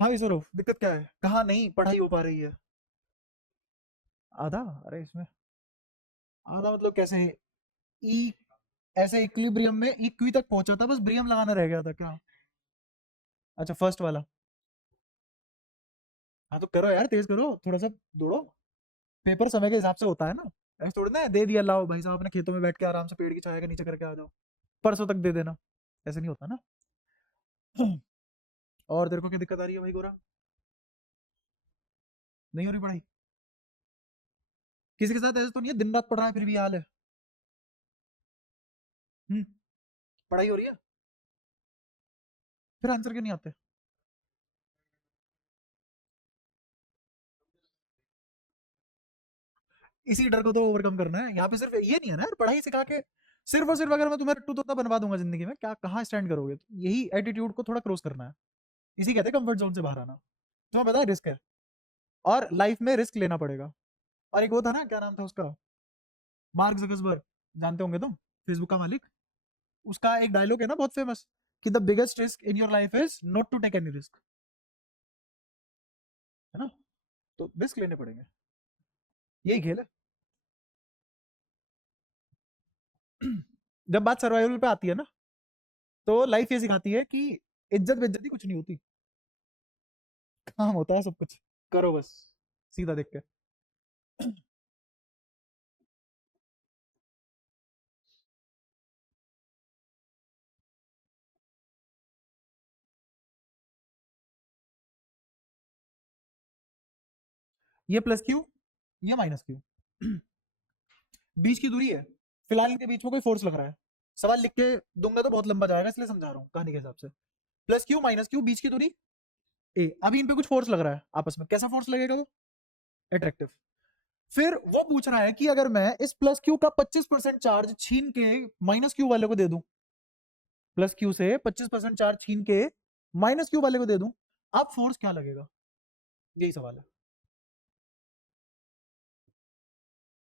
हाँ सर, दिक्कत क्या है? कहाँ नहीं पढ़ाई हो पा रही है? आधा? अरे इसमें आधा मतलब कैसे? ई ऐसे इक्विलिब्रियम में इक्वी तक पहुंचा था, बस ब्रियम लगाना रह गया था क्या? अच्छा फर्स्ट वाला। हाँ तो करो यार, तेज करो थोड़ा सा, दौड़ो। पेपर समय के हिसाब से होता है ना, ऐसे थोड़ी ना है, दे दिया लाओ भाई साहब अपने खेतों में बैठ के आराम से पेड़ की छाया के नीचे करके आ जाओ, परसों तक दे देना, ऐसे नहीं होता ना। और तेरे को क्या दिक्कत आ रही है भाई गोरा? नहीं हो रही पढ़ाई? किसी के साथ ऐसे तो नहीं है दिन रात पढ़ रहा है फिर भी ये हाल है? हम्म पढ़ाई हो रही है, फिर आंसर क्यों नहीं आते? इसी डर को तो ओवरकम करना है यहाँ पे। सिर्फ ये नहीं है ना यार पढ़ाई सिखा के, सिर्फ और सिर्फ अगर मैं तुम्हें रट्टू तोता बनवा दूंगा जिंदगी में, क्या कहाँ स्टैंड करोगे? तो यही एटीट्यूड को थोड़ा क्रॉस करना है, इसी कहते हैं कंफर्ट जोन से बाहर आना। तुम्हें पता है रिस्क है, और लाइफ में रिस्क लेना पड़ेगा। और एक वो था ना, क्या नाम था उसका, मार्क जकरबर्ग, जानते होंगे तुम, फेसबुक का मालिक, उसका एक डायलॉग है ना बहुत फेमस कि the biggest risk in your life is not to take any risk, है ना? तो रिस्क लेने पड़ेंगे, यही खेल है। जब बात सर्वाइवल पे आती है ना, तो लाइफ ये सिखाती है कि इज्जत बेइज्जती कुछ नहीं होती, काम होता है सब कुछ, करो बस, सीधा देख के। ये प्लस क्यू, ये माइनस क्यू, बीच की दूरी है, फिलहाल इनके बीच में कोई फोर्स लग रहा है, सवाल लिख के दूंगा तो बहुत लंबा जाएगा, इसलिए समझा रहा हूँ कहानी के हिसाब से। प्लस क्यू माइनस क्यू, बीच की दूरी ए, अभी इन पे कुछ फोर्स लग रहा है आपस में, कैसा फोर्स लगेगा वो? अट्रैक्टिव। फिर वो पूछ रहा है कि अगर मैं इस प्लस क्यू का 25% चार्ज छीन के माइनस क्यू वाले को दे दूं, प्लस क्यू से 25% चार्ज छीन के माइनस क्यू वाले को दे दूं, अब फोर्स क्या लगेगा? यही सवाल है।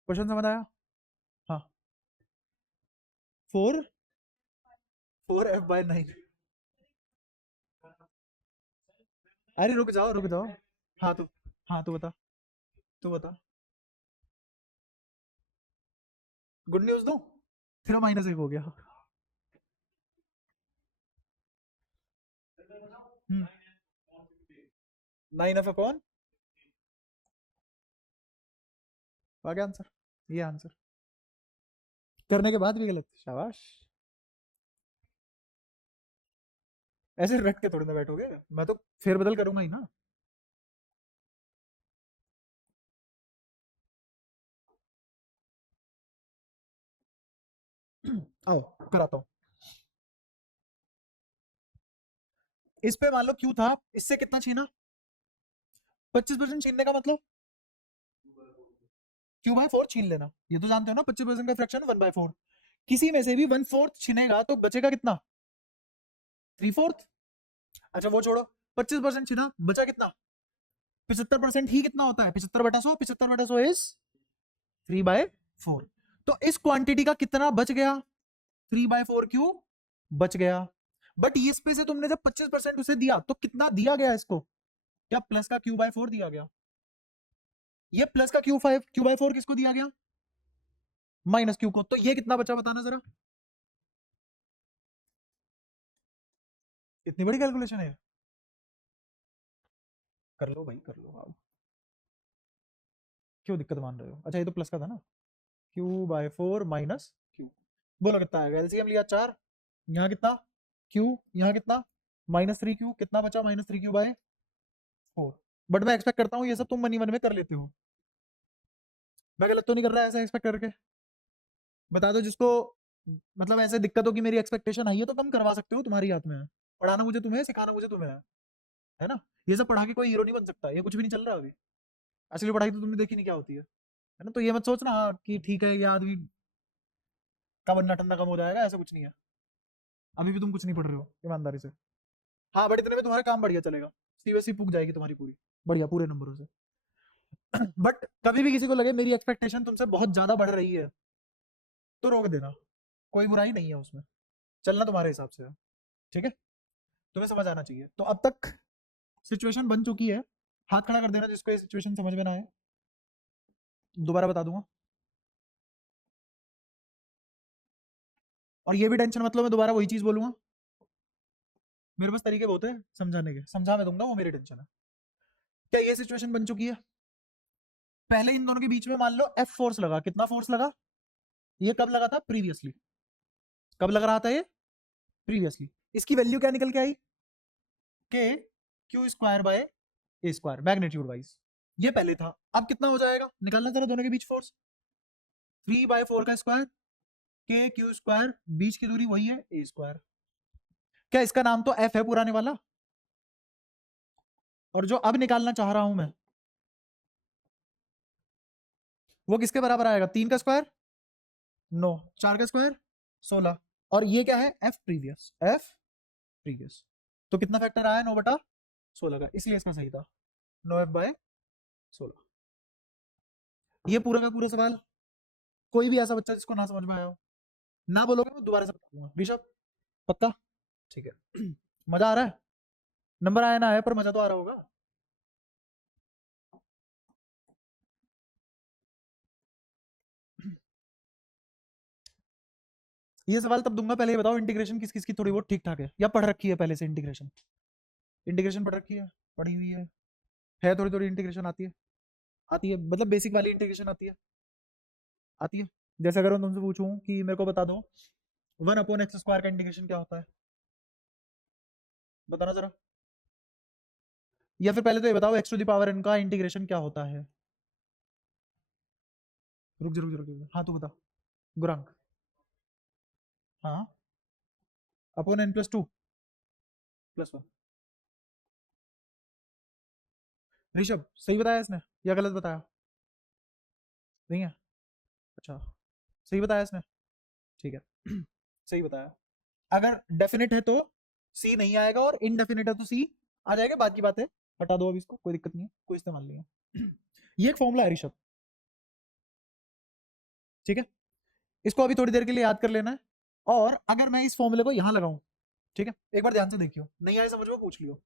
क्वेश्चन समझ आया? हाँ। 4 4 F/9। अरे रुक जाओ रुक जाओ। हाँ तो, हाँ तो बता, तू बता। गुड न्यूज दो, फिर -1 हो गया। 9F/, आ गया आंसर, ये आंसर करने के बाद भी गलत, शाबाश। ऐसे रट के थोड़ी ना बैठोगे, मैं तो फेरबदल करूंगा ही ना। आओ कराता हूँ। इस पे मान लो क्यू था, इससे कितना छीना? 25% छीनने का मतलब Q/4 छीन लेना, ये तो जानते हो ना, 25% का फ्रैक्शन 1/4, किसी में से भी 1/4 छीनेगा तो बचेगा कितना? 3/4। अच्छा वो छोड़ो, 25% छीना, बचा कितना? 75% ही कितना होता है? 75/100, 75/100 इज 3/4। तो इस क्वांटिटी का कितना बच गया? 3/4 क्यू बच गया। बट इस पे से तुमने जब 25% उसे दिया तो कितना दिया गया इसको? क्या प्लस का Q/4 दिया गया? ये प्लस का Q/4 किसको दिया गया? माइनस क्यू को। तो ये कितना बचा बताना जरा, इतनी बड़ी कैलकुलेशन है? कर लो भाई कर लो आप, क्यों दिक्कत मान रहे हो? अच्छा ये तो प्लस का था ना, Q/4 माइनस क्यू, बोलो कितना आएगा? एलसीएम लिया 4, यहाँ कितना क्यू, यहाँ कितना -3 क्यू, कितना बचा? -3 क्यू/4। बट मैं एक्सपेक्ट करता हूँ ये सब तुम मनी मन में कर लेते हो, मैं गलत तो नहीं कर रहा ऐसा एक्सपेक्ट करके? बता दो जिसको मतलब ऐसे दिक्कत हो कि मेरी एक्सपेक्टेशन आई है, तो कम करवा सकते हो, तुम्हारी हाथ में है, पढ़ाना मुझे तुम्हें, सिखाना मुझे तुम्हें है ना? ये सब पढ़ा के कोई हीरो नहीं बन सकता, ये कुछ भी नहीं चल रहा अभी, असली पढ़ाई तो तुमने देखी नहीं क्या होती है ना? तो ये मत सोचना कि ठीक है ये आदमी का बनना ठंडा कम हो जाएगा, ऐसा कुछ नहीं है, अभी भी तुम कुछ नहीं पढ़ रहे हो ईमानदारी से। हाँ बट इतने में तुम्हारा काम बढ़िया चलेगा, सीबीएसई पुग जाएगी तुम्हारी पूरी, बढ़िया पूरे नंबरों से। बट कभी भी किसी को लगे मेरी एक्सपेक्टेशन तुमसे बहुत ज्यादा बढ़ रही है, तो रोक देना, कोई बुराई नहीं है उसमें, चलना तुम्हारे हिसाब से है, ठीक है? तुम्हें समझ आना चाहिए। तो अब तक सिचुएशन बन चुकी है, हाथ खड़ा कर देना जिसको ये सिचुएशन समझ में ना आए, दोबारा बता दूंगा। और ये भी टेंशन मतलब मैं दोबारा वही चीज बोलूंगा, मेरे पास तरीके बहुत है समझाने के, समझा मैं दूंगा, वो मेरी टेंशन है। क्या ये सिचुएशन बन चुकी है? पहले इन दोनों के बीच में मान लो एफ फोर्स लगा, कितना फोर्स लगा? ये कब लगा था? प्रीवियसली। कब लग रहा था ये? प्रीवियसली। इसकी वैल्यू क्या निकल के आई? के Q²/A², मैग्नीट्यूड वाइज। ये पहले था, अब कितना हो जाएगा निकालना जरा दोनों के बीच फोर्स, 3/4 का स्क्वायर, K Q², बीच की दूरी वही है A²। क्या इसका नाम तो F है पुराने वाला? और जो अब निकालना चाह रहा हूं मैं, वो किसके बराबर आएगा? 3 का स्क्वायर 9, 4 का स्क्वायर 16, और ये क्या है? F previous, F previous. तो कितना फैक्टर आया? 9/16 का, इसलिए इसका सही था 9F/16। ये पूरा का पूरा सवाल कोई भी ऐसा बच्चा जिसको ना समझ में आया हो, ना बोलोगे मैं दोबारा से बता दूंगा। ऋषभ पक्का? ठीक है। मजा आ रहा है? नंबर आया ना आया, पर मजा तो आ रहा होगा। ये सवाल तब दूंगा, पहले ये बताओ इंटीग्रेशन किस किस की थोड़ी बहुत ठीक ठाक है या पढ़ रखी है पहले से? इंटीग्रेशन इंटीग्रेशन पढ़ रखी है, पढ़ी हुई है थोड़ी थोड़ी इंटीग्रेशन आती है? आती है मतलब बेसिक वाली इंटीग्रेशन आती है? आती है। जैसे अगर मैं तुमसे पूछूं कि मेरे को बता दो 1/x² का इंटीग्रेशन क्या होता है, बताना जरा। या फिर पहले तो ये बताओ x⁴n का इंटीग्रेशन क्या होता है? रुक जा, हाँ तू बता। गुरांक? हाँ, अपॉन n+2+1। ऋषभ सही बताया इसने या गलत बताया? नहीं है? अच्छा, सही बताया इसने, ठीक है। सही बताया। अगर डेफिनेट है तो सी नहीं आएगा, और इनडेफिनेट है तो सी आ जाएगा। बात की बात है, हटा दो अभी इसको, कोई दिक्कत नहीं है, कोई इस्तेमाल नहीं है। ये एक फॉर्मूला है ऋषभ, ठीक है। इसको अभी थोड़ी देर के लिए याद कर लेना है। और अगर मैं इस फॉर्मूले को यहां लगाऊं, ठीक है, एक बार ध्यान से देखियो, नहीं आए समझ में पूछ लियो।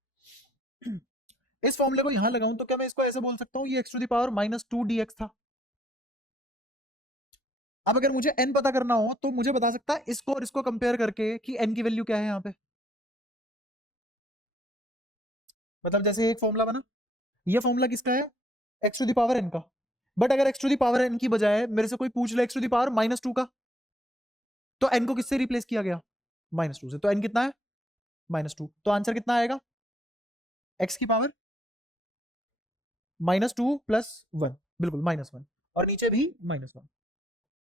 इस फॉर्मूले को यहां लगाऊं तो क्या मैं इसको ऐसे बोल सकता हूं, ये x⁻⁻2 dx था। अब अगर मुझे n पता करना हो तो मुझे बता सकता है इसको और इसको कंपेयर करके कि n की वैल्यू क्या है यहाँ पे। मतलब जैसे एक फॉर्मूला बना, ये फॉर्मूला किसका है? x⁻n का। बट अगर x⁻n की बजाय मेरे से कोई पूछ ले x⁻−2 का, तो n को किससे रिप्लेस किया गया? -2 से। तो n कितना है? -2। तो आंसर कितना आएगा? x की पावर -2+1, बिल्कुल -1, और नीचे भी -1।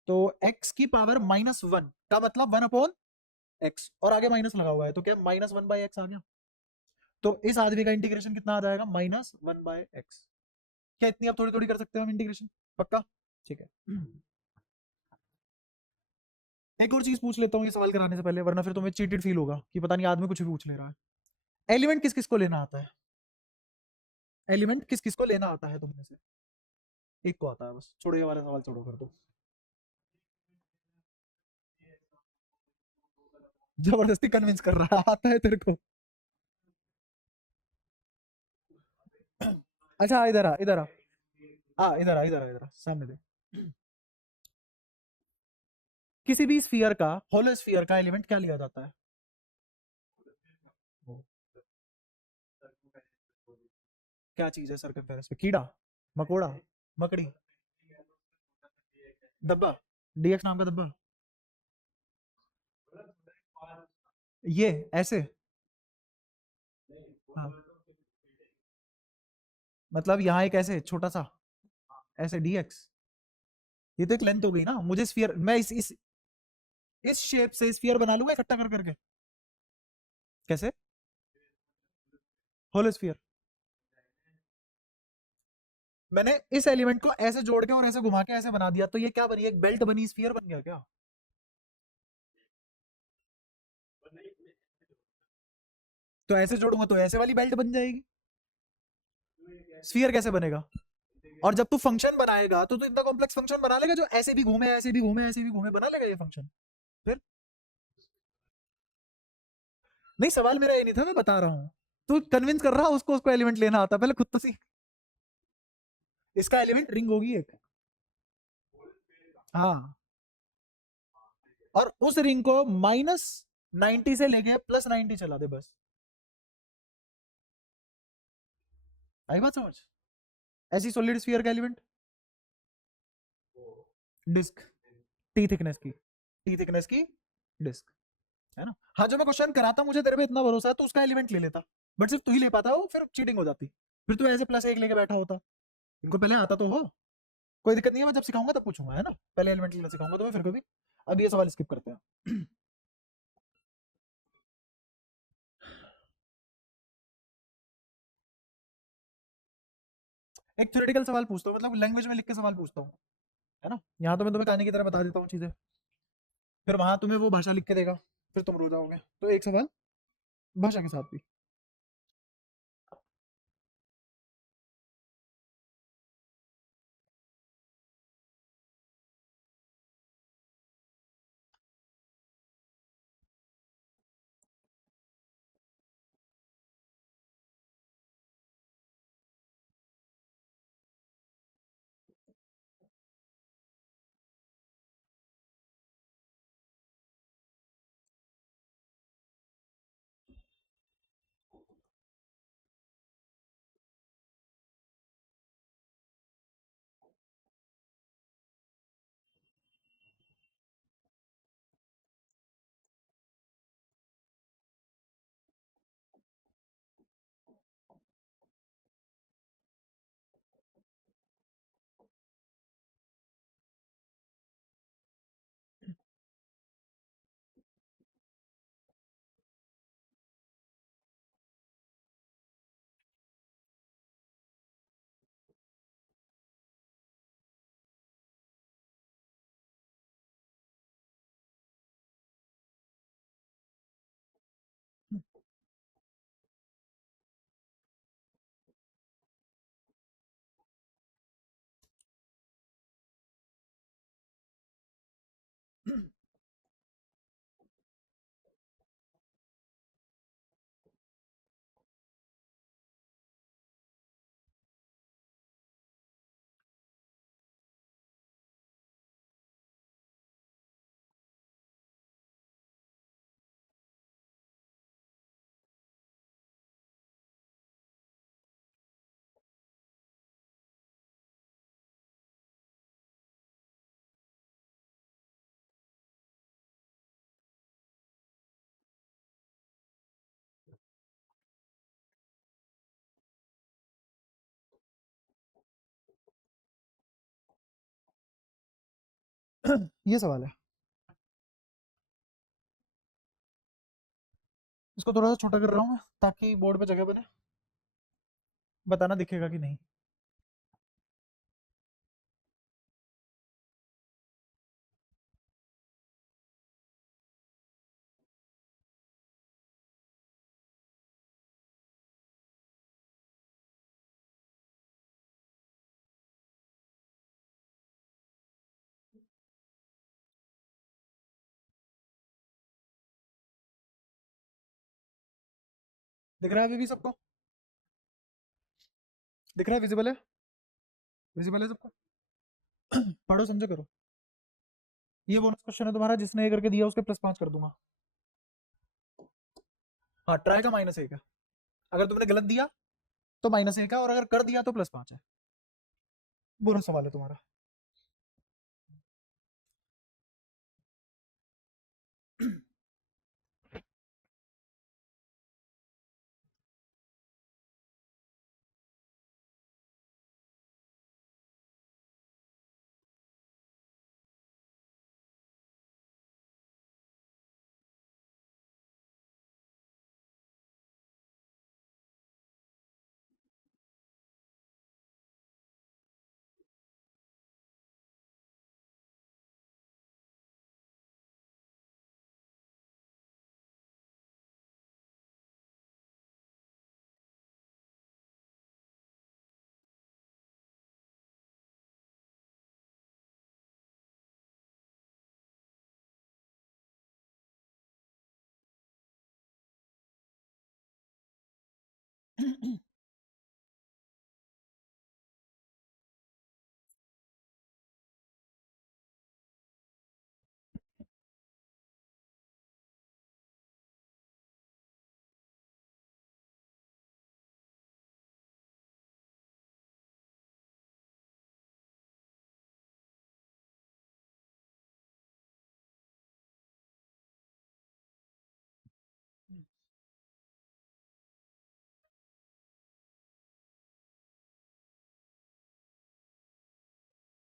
तो x की पावर -1 का मतलब 1/x, और आगे माइनस लगा हुआ है तो क्या -1/x आ गया। तो इस आदमी का इंटीग्रेशन कितना आ जाएगा? -1/x। क्या इतनी अब थोड़ी थोड़ी कर सकते हैं हम इंटीग्रेशन? पक्का? ठीक है। एक और चीज पूछ लेता हूँ ये सवाल कराने से पहले, वरना फिर तुम्हें चीटेड फील होगा कि पता नहीं आदमी कुछ भी पूछ ले रहा है। एलिमेंट किस किस को लेना आता है? एलिमेंट किस किस को लेना आता है तुम में से? एक को आता है बस, छोड़ो ये वाला सवाल, छोड़ो कर दो। जबरदस्ती कन्विंस कर रहा है, आता है तेरे को? अच्छा इधर आ, इधर आ, हाँ इधर आ, इधर आ, इधर आ, सामने दे। किसी भी स्फीयर का, होलो स्फीयर का एलिमेंट क्या लिया जाता है? क्या चीज है सर्कमफेरेंस पे? कीड़ा, मकोड़ा, मकड़ी, डब्बा, डीएक्स नाम का डब्बा। ये ऐसे, हाँ, मतलब यहाँ एक ऐसे छोटा सा ऐसे डीएक्स। ये तो एक लेंथ हो गई ना। मुझे स्फीयर, मैं इस शेप से स्फीयर बना लूंगा इकट्ठा कर करके। कैसे? Hollow sphere. मैंने इस एलिमेंट को ऐसे जोड़ के और ऐसे घुमा के ऐसे बना दिया, तो ये क्या बनी? एक बेल्ट बनी, स्फीयर बन गया क्या? तो ऐसे जोड़ूंगा तो ऐसे वाली बेल्ट बन जाएगी। स्फीयर कैसे बनेगा? और जब तू फंक्शन बनाएगा तो तू इतना कॉम्प्लेक्स फंक्शन बना लेगा जो ऐसे भी घूमे, ऐसे भी घूमे, ऐसे भी घूमे, बना लेगा ये फंक्शन? फिर नहीं, सवाल मेरा ये नहीं था, मैं बता रहा हूँ। तू कन्विंस कर रहा है उसको, उसको एलिमेंट लेना आता, पहले खुद तो सीख। इसका एलिमेंट रिंग होगी एक। हाँ, और उस रिंग को -90 से लेके +90 चला दे बस। आई बात समझ? ऐसी सॉलिड स्फीयर का एलिमेंट, डिस्क, टी थिकनेस की डिस्क, है ना? हाँ, जो मैं क्वेश्चन कराता, मुझे तेरे पे इतना भरोसा है तो उसका एलिमेंट ले लेता, बट सिर्फ तू ही ले पाता हो, फिर चीटिंग हो जाती। फिर तू ऐसे +1 लेके बैठा होता। इनको पहले आता तो हो। कोई दिक्कत नहीं है, मैं जब सिखाऊंगा तब पूछूंगा, है ना? पहले एलिमेंट लेना सिखाऊंगा तो मैं, फिर कभी। अब ये सवाल स्किप करते हैं। एक थ्योरेटिकल सवाल पूछता हूँ, मतलब लैंग्वेज में लिख के सवाल पूछता हूँ, है ना? यहाँ तो मैं तुम्हें कहानी की तरह बता देता हूँ चीजें, फिर वहां तुम्हें वो भाषा लिख के देगा, फिर तुम रो जाओगे। तो एक सवाल भाषा के साथ भी। ये सवाल है। इसको थोड़ा सा छोटा कर रहा हूँ मैं ताकि बोर्ड पे जगह बने। बताना दिखेगा कि नहीं। दिख रहा है अभी भी सबको? दिख रहा है? विजिबल है? विजिबल है सबको? पढ़ो समझो करो। ये बोनस क्वेश्चन है तुम्हारा, जिसने ये करके दिया उसके +5 कर दूंगा। हाँ, ट्राई का -1 है। अगर तुमने गलत दिया तो -1 है, और अगर कर दिया तो +5 है। बोनस सवाल है तुम्हारा।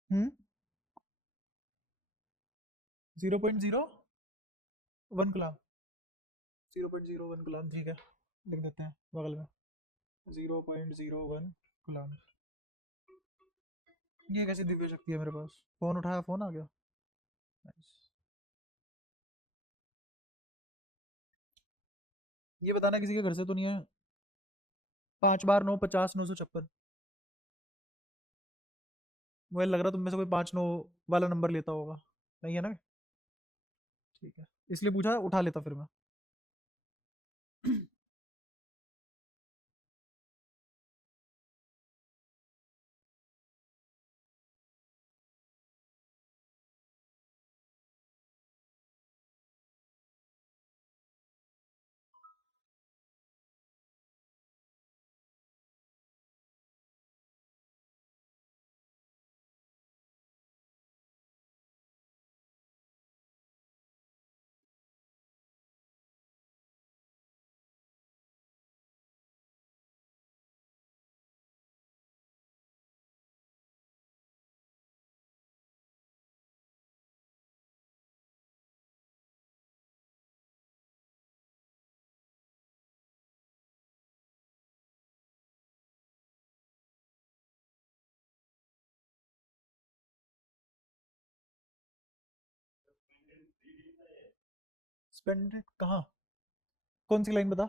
हम्म 0.01 गुलाम। 0.01 गुलाम, ठीक है। लिख देते हैं बगल में। 0.01 गुलाम। ये कैसी दिव्य शक्ति है मेरे पास? फोन उठाया, फोन आ गया। Nice. ये बताना किसी के घर से तो नहीं है? 5 बार 9 50 956। मुझे लग रहा तुम में से कोई 5 9 वाला नंबर लेता होगा। नहीं है ना? ठीक है, इसलिए पूछा, उठा लेता फिर मैं। सस्पेंडेड कहाँ? कौन सी लाइन बता?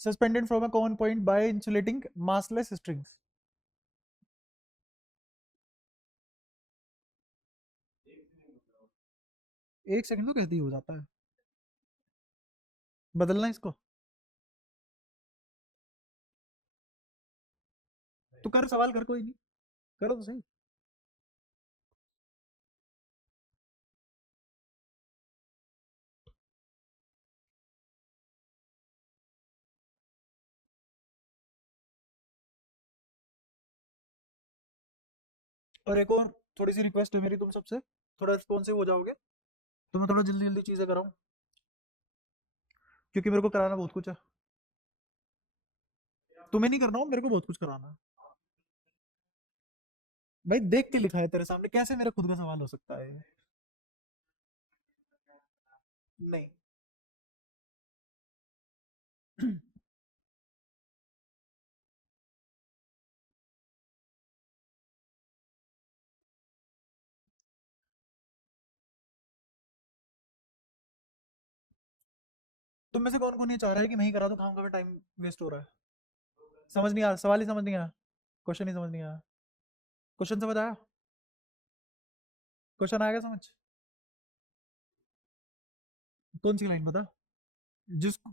Suspended from a common point by insulating massless strings. 1 second तो कहती हो जाता है। बदलना इसको? तू कर, सवाल कर, कोई नहीं। करो तो सही। और एक और थोड़ी सी रिक्वेस्ट है मेरी तुम सबसे, थोड़ा रिस्पॉन्सिव हो जाओगे तो मैं थोड़ा जल्दी जल्दी चीज़ें कराऊँ, क्योंकि मेरे को कराना बहुत कुछ है। तुम्हें नहीं करना हो, मेरे को बहुत कुछ कराना है। भाई देख के लिखा है तेरे सामने, कैसे मेरा खुद का सवाल हो सकता है? नहीं। तुम में से कौन कौन ये चाह रहा है कि मैं ही करा दूं, काम का टाइम वेस्ट हो रहा है? समझ नहीं आया, सवाल ही समझ नहीं आया, क्वेश्चन ही समझ नहीं आया। क्वेश्चन समझ आया? क्वेश्चन आएगा समझ? कौन सी लाइन बता? जिसको,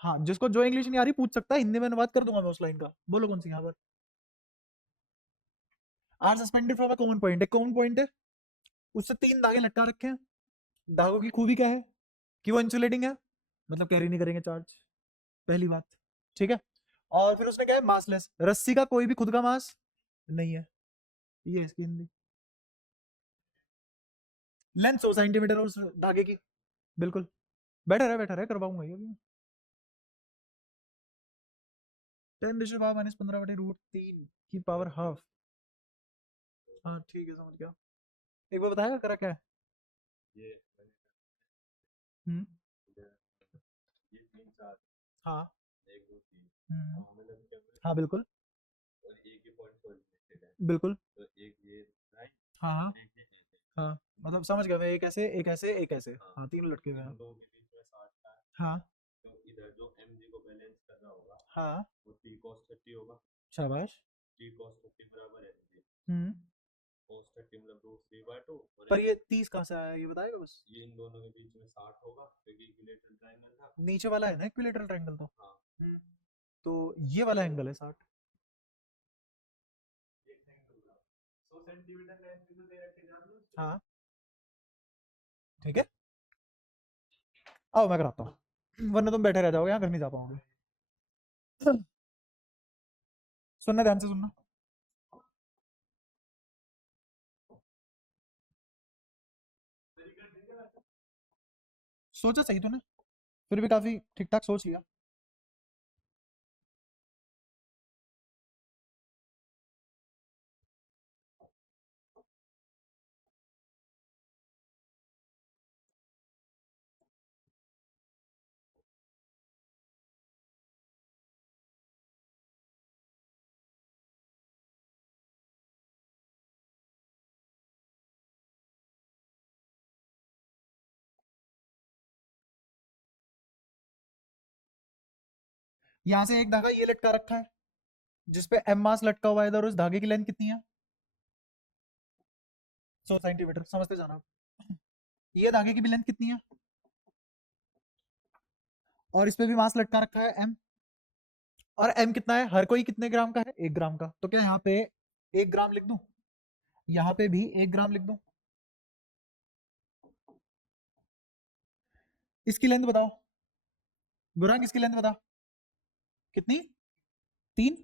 हाँ जिसको जो इंग्लिश नहीं आ रही पूछ सकता है, हिंदी में अनुवाद कर दूंगा मैं उस लाइन का। बोलो कौन सी यहाँ पर? Are suspended from a common point, एक कॉमन पॉइंट है, उससे 3 धागे लटका रखे हैं। धागों की खूबी क्या है? कि वो इंसुलेटिंग है, मतलब कैरी नहीं करेंगे चार्ज, पहली बात। ठीक है। और फिर उसने क्या है, मासलेस, रस्सी का कोई भी खुद का मास नहीं है। ये है इसकी हिंदी। लेंथ 100 सेंटीमीटर उस धागे की। बिल्कुल। बेटर है, करवाऊंगा ये भी। 10⁻⁻15/√3 की पावर हाफ। हाँ ठीक है, समझ गया। एक बार बताया करा क्या है? हम्म। हाँ। हम्म। हाँ बिल्कुल। बिल्कुल। हाँ हाँ। हाँ मतलब समझ गया मैं, एक ऐसे एक ऐसे एक ऐसे, हाँ तीन लटके हुए हैं। हाँ। हाँ। शाबाश। हम्म। पर ये 30 कहाँ से आया, ये बताएगा बस? नीचे वाला है ना इक्विलेटरल ट्रायंगल तो। हम्म। तो ये वाला एंगल है 60। हाँ ठीक है। आओ मैं कराता हूँ, वरना तुम बैठे रह जाओगे यहाँ, घर नहीं जा पाओगे। सुनना, ध्यान से सुनना। सोचा सही तूने, फिर भी काफी ठीक ठाक सोच लिया। यहाँ से एक धागा ये लटका रखा है, जिसपे एम मास लटका हुआ है इधर, उस धागे की लेंथ कितनी है? 100 सेंटीमीटर, समझते जाना। ये धागे की भी लेंथ कितनी है? और इस पे भी मास लटका रखा है एम। और एम कितना है, हर कोई कितने ग्राम का है? 1 ग्राम का। तो क्या यहाँ पे 1 ग्राम लिख दूं, यहाँ पे भी 1 ग्राम लिख दूं? इसकी लेंथ बताओ गुरांग, इसकी लेंथ बता कितनी? 3।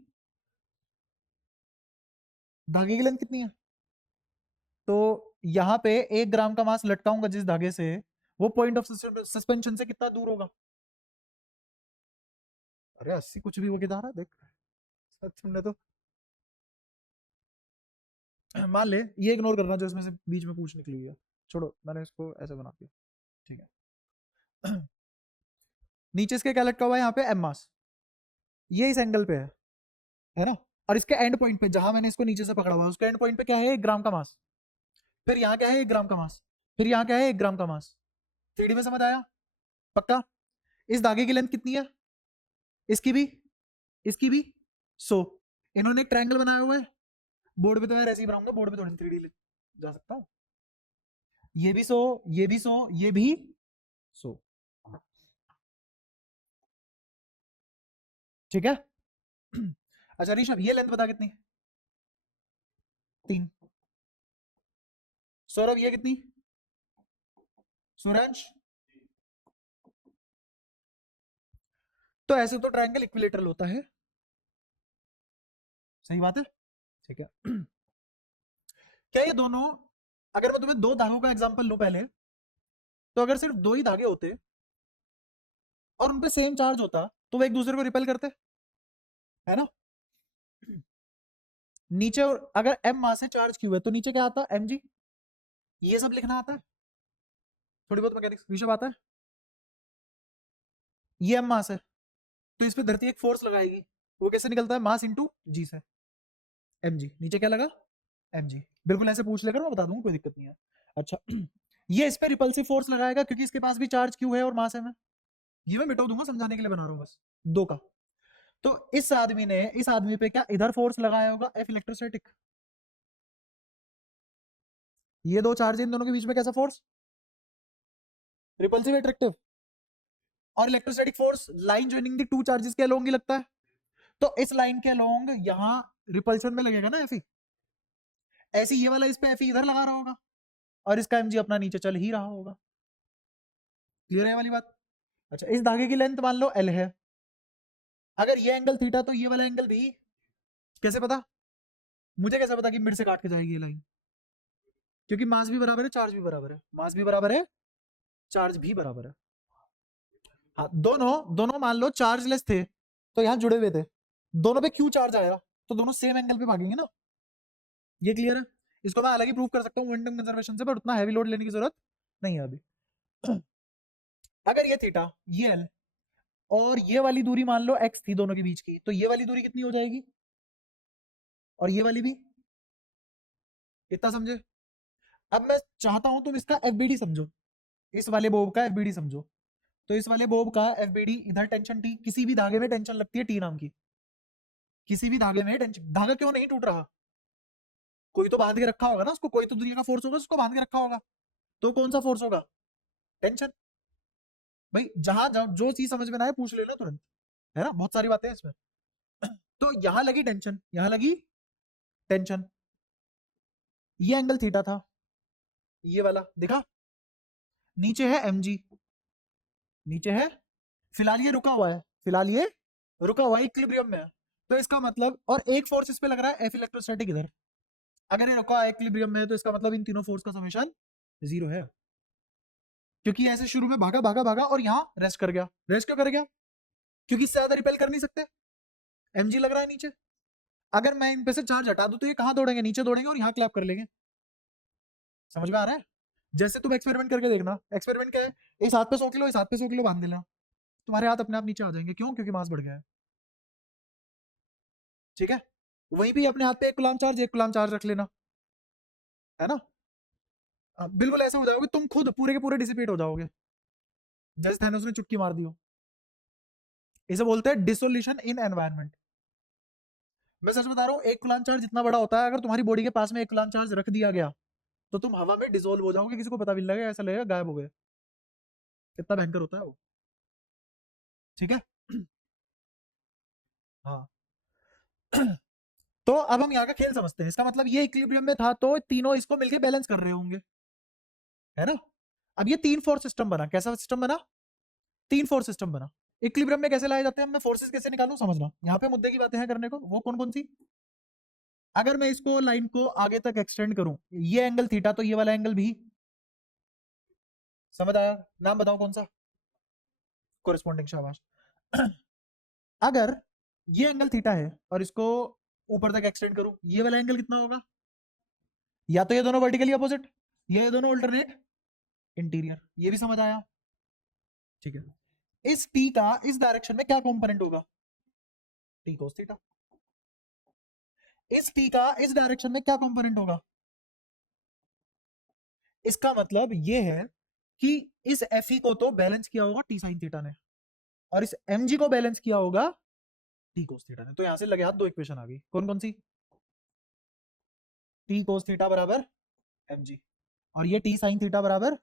धागे की लेंथ कितनी है? तो यहाँ पे 1 ग्राम का मास लटकाऊंगा जिस धागे से, वो पॉइंट ऑफ सस्पेंशन से कितना दूर होगा? अरे 80 कुछ भी वो किधर रहा देख, तुमने तो मान ले, ये इग्नोर करना जो इसमें से बीच में पूछ निकली हुई है, छोड़ो, मैंने इसको ऐसे बना दिया। ठीक है। नीचे इसके क्या लटका हुआ है, यहाँ पे एम मास, ये इस एंगल पे है ना? और इसके एंड पॉइंट पे जहां मैंने इसको नीचे से पकड़ा हुआ है, उसके एंड पॉइंट पे क्या है, 1 ग्राम का मास। फिर यहाँ क्या है, 1 ग्राम का मास। फिर यहाँ क्या है, 1 ग्राम का मास। 3D में समझ आया? पक्का? इस धागे की लेंथ कितनी है? इसकी भी, इसकी भी 100। इन्होंने एक ट्रायंगल बनाया हुआ है, बोर्ड पे तो यार ऐसे ही बनाऊंगा, बोर्ड पे थोड़ी 3D जा सकता है। ये भी 100, ये भी 100, ये भी 100। ठीक है। अच्छा ऋषभ, ये लेंथ बता कितनी? 3। सौरभ ये कितनी? सूरज, तो ऐसे तो ट्रायंगल इक्विलेटरल होता है, सही बात है। ठीक है। क्या ये दोनों, अगर मैं तुम्हें 2 धागों का एग्जांपल लूं पहले, तो अगर सिर्फ 2 ही धागे होते और उन पे सेम चार्ज होता, तो वो एक दूसरे को रिपेल करते, है ना? नीचे अगर m मास है चार्ज क्यू है तो नीचे क्या आता है mg, ये सब लिखना आता है थोड़ी बहुत मैकेनिक्स ऋषभ आता है। ये m मास है तो इस पे धरती एक फोर्स लगाएगी, वो कैसे निकलता है मास इंटू जी से, mg नीचे क्या लगा mg, बिल्कुल ऐसे पूछ लेकर मैं बता दूंगा कोई दिक्कत नहीं है। अच्छा ये इस पे रिपल्सिव फोर्स लगाएगा क्योंकि इसके पास भी चार्ज क्यू है और मास है, मैं ये मैं मिटा दूंगा समझाने के लिए बना रहा हूँ बस दो का। तो इस आदमी पे क्या इधर फोर्स लगाया होगा एफ इलेक्ट्रोस्टैटिक, ये दो चार्ज इन दोनों के बीच में कैसा फोर्स रिपल्सिव अट्रैक्टिव, और इलेक्ट्रोस्टैटिक फोर्स लाइन ज्वाइनिंग दी टू चार्जेस के अलोंग ही लगता है, तो इस लाइन के अलोंग यहां रिपल्शन में लगेगा ना एफई, ऐसे ये वाला इस पे एफई इधर लगा रहा होगा और इसका एमजी अपना नीचे चल ही रहा होगा। क्लियर है वाली बात। अच्छा इस धागे की लेंथ मान लो एल है, अगर ये एंगल थीटा तो ये वाला एंगल भी, कैसे पता, मुझे कैसे पता कि मिड से काट के जाएगी ये लाइन, क्योंकि मास भी बराबर है चार्ज भी बराबर है, मास भी बराबर है चार्ज भी बराबर है। हाँ दोनों दोनों मान लो चार्जलेस थे तो यहाँ जुड़े हुए थे, दोनों पे क्यू चार्ज आया तो दोनों सेम एंगल पे भागेंगे ना, ये क्लियर है। इसको मैं अलग ही प्रूव कर सकता हूँ मोमेंटम कंजर्वेशन से, पर उतना हैवी लोड लेने की जरूरत नहीं है अभी। अगर ये थीटा ये एल और ये वाली दूरी मान लो एक्स थी दोनों के बीच की, तो ये वाली दूरी कितनी हो जाएगी और ये वाली भी, इतना समझे। अब मैं चाहता हूं तुम इसका एफबीडी समझो, इस वाले बोब का एफबीडी समझो। तो इस वाले बोब का एफबीडी इधर टेंशन टी, किसी भी धागे में टेंशन लगती है टी नाम की, किसी भी धागे में टेंशन, धागा क्यों नहीं टूट रहा, कोई तो बांध के रखा होगा ना उसको, कोई तो दुनिया का फोर्स होगा उसको बांध के रखा होगा, तो कौन सा फोर्स होगा टेंशन। भाई जहां जो चीज समझ में ना आए पूछ लेना तुरंत, है ना बहुत सारी बातें हैं इसमें। तो यहां लगी टेंशन, यहां लगी टेंशन, ये एंगल थीटा था, ये वाला दिखा, नीचे है mg, नीचे है, फिलहाल ये रुका हुआ है, फिलहाल ये रुका हुआ है इक्विलिब्रियम में है, तो इसका मतलब, और एक फोर्स इस पे लग रहा है एफ इलेक्ट्रोस्टैटिक इधर, अगर ये रुका है इक्विलिब्रियम में है तो इसका मतलब इन तीनों फोर्स का समेशन 0 है, क्योंकि ऐसे शुरू में भागा भागा भागा और यहाँ रेस्ट कर गया, रेस्ट क्यों कर गया, क्योंकि इससे ज्यादा रिपेल कर नहीं सकते, mg लग रहा है नीचे, अगर मैं इन पे से चार्ज हटा दूं तो ये कहां दौड़ेंगे, नीचे दौड़ेंगे और यहाँ क्लैप कर लेंगे। समझ में आ रहा है, जैसे तुम एक्सपेरिमेंट करके देखना, एक्सपेरिमेंट क्या है, इस हाथ पे 100 किलो इस हाथ पे 100 किलो बांध देना, तुम्हारे हाथ अपने आप नीचे आ जाएंगे, क्यों, क्योंकि मास बढ़ गया है, ठीक है। वहीं भी अपने हाथ पे 1 कूलम चार्ज रख लेना, है ना, बिल्कुल ऐसे हो जाओगे तुम खुद पूरे के पूरे डिसिपेट हो जाओगे, जैसे थैनोस ने चुटकी मार दी हो। इसे बोलते हैं डिसोल्यूशन इन एनवायरनमेंट। मैं सच बता रहा हूँ 1 कूलम चार्ज जितना बड़ा होता है, अगर तुम्हारी बॉडी के पास में 1 कूलम चार्ज रख दिया गया तो तुम हवा में डिसोल्व हो जाओगे, किसी को पता भी नहीं लगेगा, ऐसा लगेगा गायब हो गए, कितना भयंकर होता है वो, ठीक है। हाँ तो अब हम यहाँ का खेल समझते हैं, इसका मतलब ये इक्विलिब्रियम में था तो तीनों इसको मिलके बैलेंस कर रहे होंगे, है ना। अब ये 3 फोर्स सिस्टम बना, कैसा सिस्टम बना, 3 फोर्स सिस्टम बना। इक्विलिब्रियम में कैसे लाए जाते हैं, मैं फोर्सेस कैसे निकालूं समझना, यहाँ पे मुद्दे की बातें हैं करने को, वो कौन कौन सी। अगर मैं इसको लाइन को आगे तक एक्सटेंड करूं, ये एंगल थीटा तो ये वाला एंगल भी, समझ आया, नाम बताओ कौन सा, कोरिस्पॉन्डिंग, शाबाश। अगर ये एंगल थीटा है और इसको ऊपर तक एक्सटेंड करूं, ये वाला एंगल कितना होगा, या तो ये दोनों वर्टिकली अपोजिट, ये दोनों अल्टरनेट इंटीरियर, ये भी समझ आया, ठीक है। इस टी का इस डायरेक्शन में क्या कंपोनेंट होगा, टी कोस थीटा। इस टी का इस डायरेक्शन में क्या कंपोनेंट होगा, इसका मतलब ये है कि इस एफ को तो बैलेंस किया होगा टी साइन थीटा ने, और इस mg को बैलेंस किया होगा टी कोस थीटा ने, तो यहां से लगे हाथ दो इक्वेशन आ गई, कौन कौन सी, टी कोस थीटा बराबर mg, और ये टी साइन थीटा बराबर,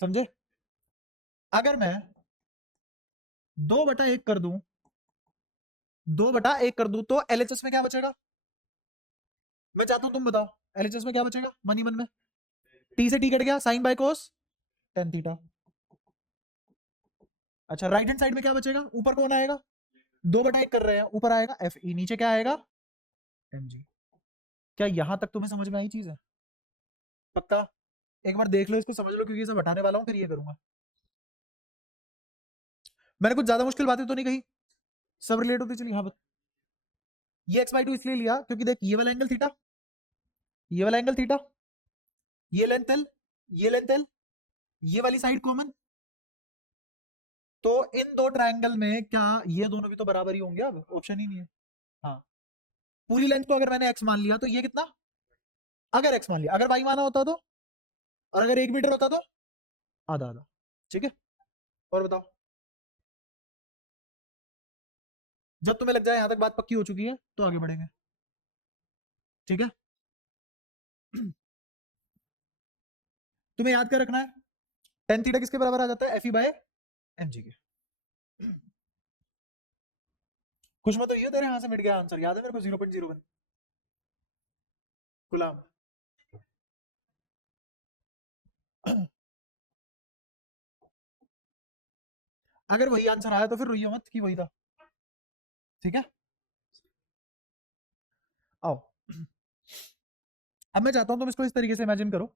समझे। अगर मैं 2/1 कर दूं, 2/1 कर दूं तो एलएचएस में क्या बचेगा, मैं चाहता हूं तुम बताओ, एलएचएस में क्या बचेगा, मनी मन में, टी से टी कट गया, sine by cos tan theta. अच्छा राइट हैंड साइड में क्या बचेगा, ऊपर कौन आएगा, 2/1 कर रहे हैं, ऊपर आएगा एफ ई, नीचे क्या आएगा mg। क्या यहां तक तुम्हें समझ में आई चीज है, पक्का, एक बार देख लो इसको, समझ लो, क्योंकि इसे हटाने वाला हूं फिर ये करूंगा। मैंने कुछ ज्यादा मुश्किल बातें तो नहीं कही, सब रिलेट होती चली, हाँ ये x/2 इसलिए लिया क्योंकि देख ये वाला एंगल थीटा, ये वाला एंगल थीटा, ये लेंथ एल, ये लेंथ एल, ये वाली साइड कॉमन, तो इन दो ट्रायंगल में क्या ये दोनों भी तो बराबर ही होंगे, अब ऑप्शन ही नहीं है। हाँ, पूरी लेंथ को अगर मैंने x मान लिया तो ये कितना, अगर x मान लिया, अगर y माना होता तो, और अगर 1 मीटर होता तो आधा आधा। ठीक है, और बताओ, जब तुम्हें लग जाए यहां तक बात पक्की हो चुकी है तो आगे बढ़ेंगे। ठीक है, तुम्हें याद कर रखना है टेन थीटा किसके बराबर आ जाता है, F E by M G के। खुश मत होइए, तेरे यहां से मिट गया आंसर, याद है मेरे को 0.01 गुलाम। अगर वही आंसर आया तो फिर रोइयो मत कि वही था। ठीक है, आओ। अब मैं चाहता हूं तुम इसको इस तरीके से इमेजिन करो,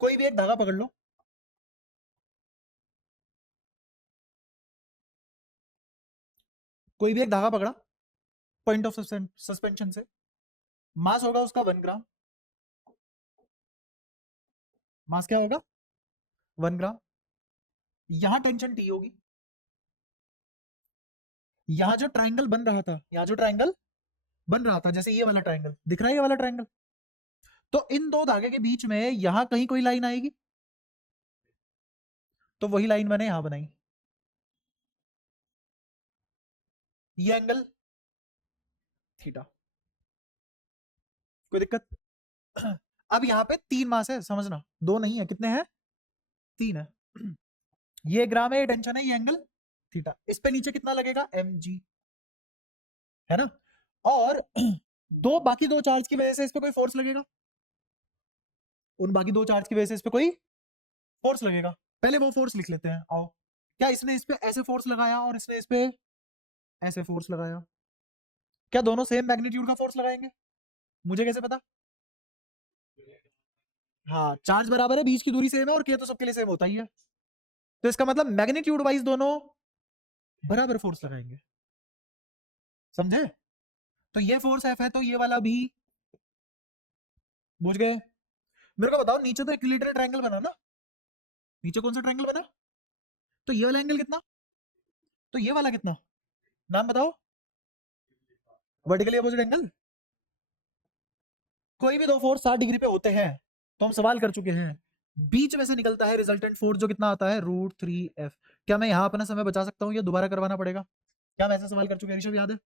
कोई भी एक धागा पकड़ लो, कोई भी एक धागा पकड़ा पॉइंट ऑफ सस्पेंशन से, मास होगा उसका 1 ग्राम, मास क्या होगा 1 ग्राम, यहां टेंशन टी होगी, यहां जो ट्राइंगल बन रहा था, यहां जो ट्राइंगल बन रहा था, जैसे ये वाला ट्राइंगल दिख रहा है, ये वाला ट्राइंगल, तो इन दो धागे के बीच में यहां कहीं कोई लाइन आएगी, तो वही लाइन मैंने यहां बनाई, ये एंगल थीटा। कोई दिक्कत? अब यहां पे 3 मास है, समझना, 2 नहीं है, कितने हैं, 3 है। ये ग्राम है, ये टेंशन है, ये एंगल थीटा, इस पे नीचे कितना लगेगा एम जी, है ना, और दो बाकी दो चार्ज की वजह से इस पे कोई फोर्स लगेगा, उन बाकी दो चार्ज की वजह से इस पे कोई फोर्स लगेगा, पहले वो फोर्स लिख लेते हैं, आओ। क्या इसने इस पे ऐसे फोर्स लगाया और इसने इस पे ऐसे फोर्स लगाया, क्या दोनों सेम मैग्नीट्यूड का फोर्स लगाएंगे, मुझे कैसे पता? हाँ, चार्ज बराबर है, बीच की दूरी सेम है, और के तो सबके लिए सेम होता ही है, तो इसका मतलब मैग्नीट्यूड वाइज दोनों बराबर फोर्स लगाएंगे, समझे? तो ये फोर्स एफ है, तो ये वाला भी, बुझ गए? मेरे को बताओ, नीचे तो इक्विलेटरल ट्रायंगल बना ना, नीचे कौन सा ट्रायंगल बना, तो ये वाला एंगल कितना, तो ये वाला कितना, नाम बताओ, वर्टिकली अपोजिट एंगल, कोई भी दो फोर्स 60 डिग्री पे होते हैं, तो हम सवाल कर चुके हैं, बीच में से निकलता है रिजल्टेंट फोर्स जो कितना आता है √3f। क्या मैं यहाँ अपना समय बचा सकता हूँ या दोबारा करवाना पड़ेगा? क्या हम ऐसा सवाल कर चुके हैं ऋषभ, याद है?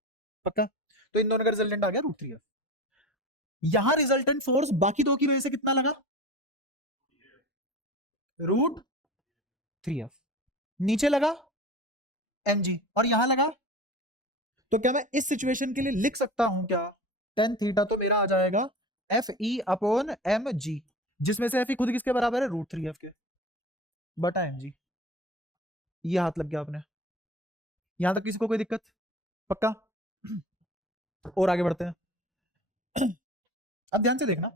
पक्का? तो इन दोनों का रिजल्टेंट आ गया √3f। यहाँ रिजल्टेंट फोर्स बाकी दो की वजह से कितना लगा, √3f, नीचे लगा mg, और यहां लगा, तो क्या मैं इस सिचुएशन के लिए लिख सकता हूं क्या, टेन थीटा तो मेरा आ जाएगा F E upon M G, जिसमें से एफ ई खुद किसके बराबर है √3f के, बटा एम जी। ये हाथ लग गया आपने, यहां तक किसी को कोई दिक्कत? पक्का? और आगे बढ़ते हैं। अब ध्यान से देखना,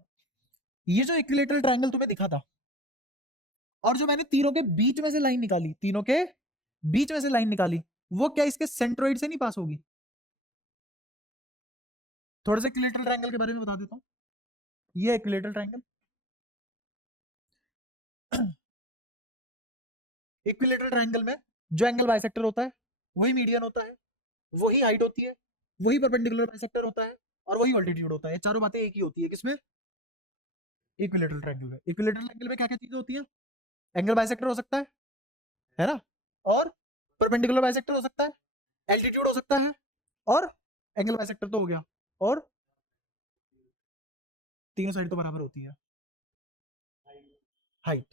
ये जो इक्विलेटरल ट्रायंगल तुम्हें दिखा था, और जो मैंने तीनों के बीच में से लाइन निकाली, तीनों के बीच में से लाइन निकाली, वो क्या इसके सेंट्रोइड से नहीं पास होगी? थोड़े से इक्विलेटरल ट्रायंगल के बारे में बता देता हूं, ये इक्विलेटरल ट्रायंगल, इक्विलेटरल ट्रायंगल में जो एंगल बाइसेक्टर होता है वही मीडियन होता है, वही हाइट होती है, वही परपेंडिकुलर बाइसेक्टर होता है, और वही ऑल्टीट्यूड होता है, चारों बातें एक ही होती है, किसमें, इक्विलेटरल ट्रायंगल में। इक्विलेटरल एंगल में क्या क्या चीजें होती है, एंगल बाइसेक्टर हो सकता है ना, और परपेंडिकुलर बाइसेक्टर हो सकता है, एल्टीट्यूड हो सकता है, और एंगल बाइसेक्टर तो हो गया, और तीनों साइड तो बराबर होती है, हाइट,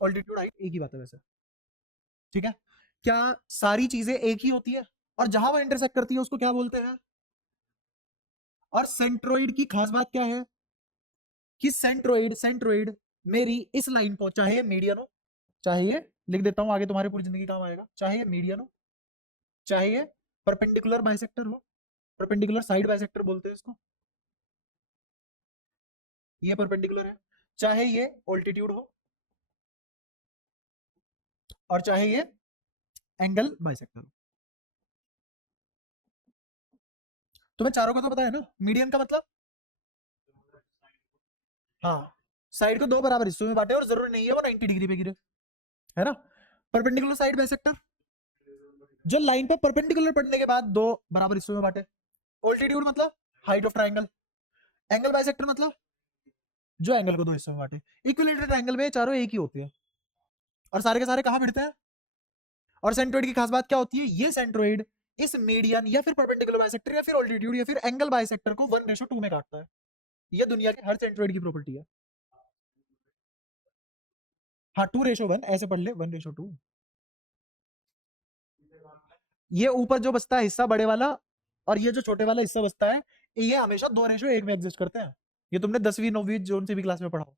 ऑल्टीट्यूड हाइट एक ही बात है वैसे। ठीक है, क्या सारी चीजें एक ही होती है, और जहां वो इंटरसेक्ट करती है उसको क्या बोलते हैं? और सेंट्रोइड की खास बात क्या है कि सेंट्रोइड सेंट्रोइड मेरी इस लाइन को, चाहे ये मीडियन हो, चाहे ये, लिख देता हूं आगे तुम्हारी पूरी जिंदगी काम आएगा, चाहे ये मीडियन हो, चाहे ये परपेंडिकुलर बाइसेक्टर हो, परपेंडिकुलर साइड बाइसेक्टर बोलते हैं इसको, ये परपेंडिकुलर है, चाहे ये ऑल्टीट्यूड हो, और चाहे ये एंगल बाइसेक्टर हो, तुम्हें चारों का तो पता है ना, मीडियन का मतलब, हाँ साइड को दो बराबर हिस्सों में बांटे और जरूरी नहीं है वो 90 डिग्री पे गिरे, है ना। परपेंडिकुलर साइड बाइसेक्टर, जो लाइन पे परपेंडिकुलर पड़ने के बाद दो बराबर हिस्सों में बांटे। ऑल्टीट्यूड मतलब height of triangle. Angle bisector मतलब जो एंगल को दो हिस्सों में बांटे। इक्विलेटरल ट्राइंगल में चारों एक ही होते हैं और सारे के सारे कहां भिड़ते हैं। और सेंट्रोइड की खास बात क्या होती है, ये सेंट्रोइड इस मीडियन या फिर परपेंडिकुलर बाइसेक्टर या फिर ऑल्टीट्यूड या फिर एंगल बाइसेक्टर को 1:2 में काटता है। ये दुनिया के हर सेंट्रोइड की प्रॉपर्टी है। हाँ 2:1 ऐसे पढ़ ले, 1:2। ये ऊपर जो बचता है हिस्सा बड़े वाला और ये जो छोटे वाला हिस्सा बचता है, ये हमेशा 2:1 में एग्जिस्ट करते हैं। ये तुमने 10वीं 9वीं जोन सी भी क्लास में पढ़ा हो।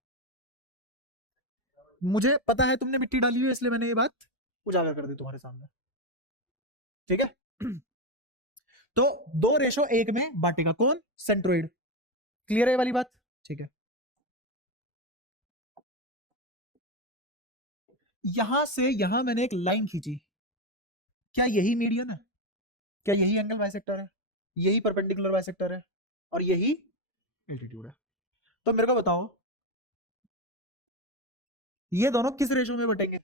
मुझे पता है तुमने मिट्टी डाली हुई है, इसलिए मैंने ये बात उजागर कर दी तुम्हारे सामने, ठीक है। तो 2:1 में बांटेगा कौन, सेंट्रोइड। क्लियर है ये वाली बात, ठीक है। यहां से यहां मैंने एक लाइन खींची, क्या यही मीडियन है, क्या यही एंगल बाइसेक्टर है, यही परपेंडिकुलर बाइसेक्टर है और यही एल्टीट्यूड है। तो मेरे को बताओ ये दोनों किस रेशो में बटेंगे,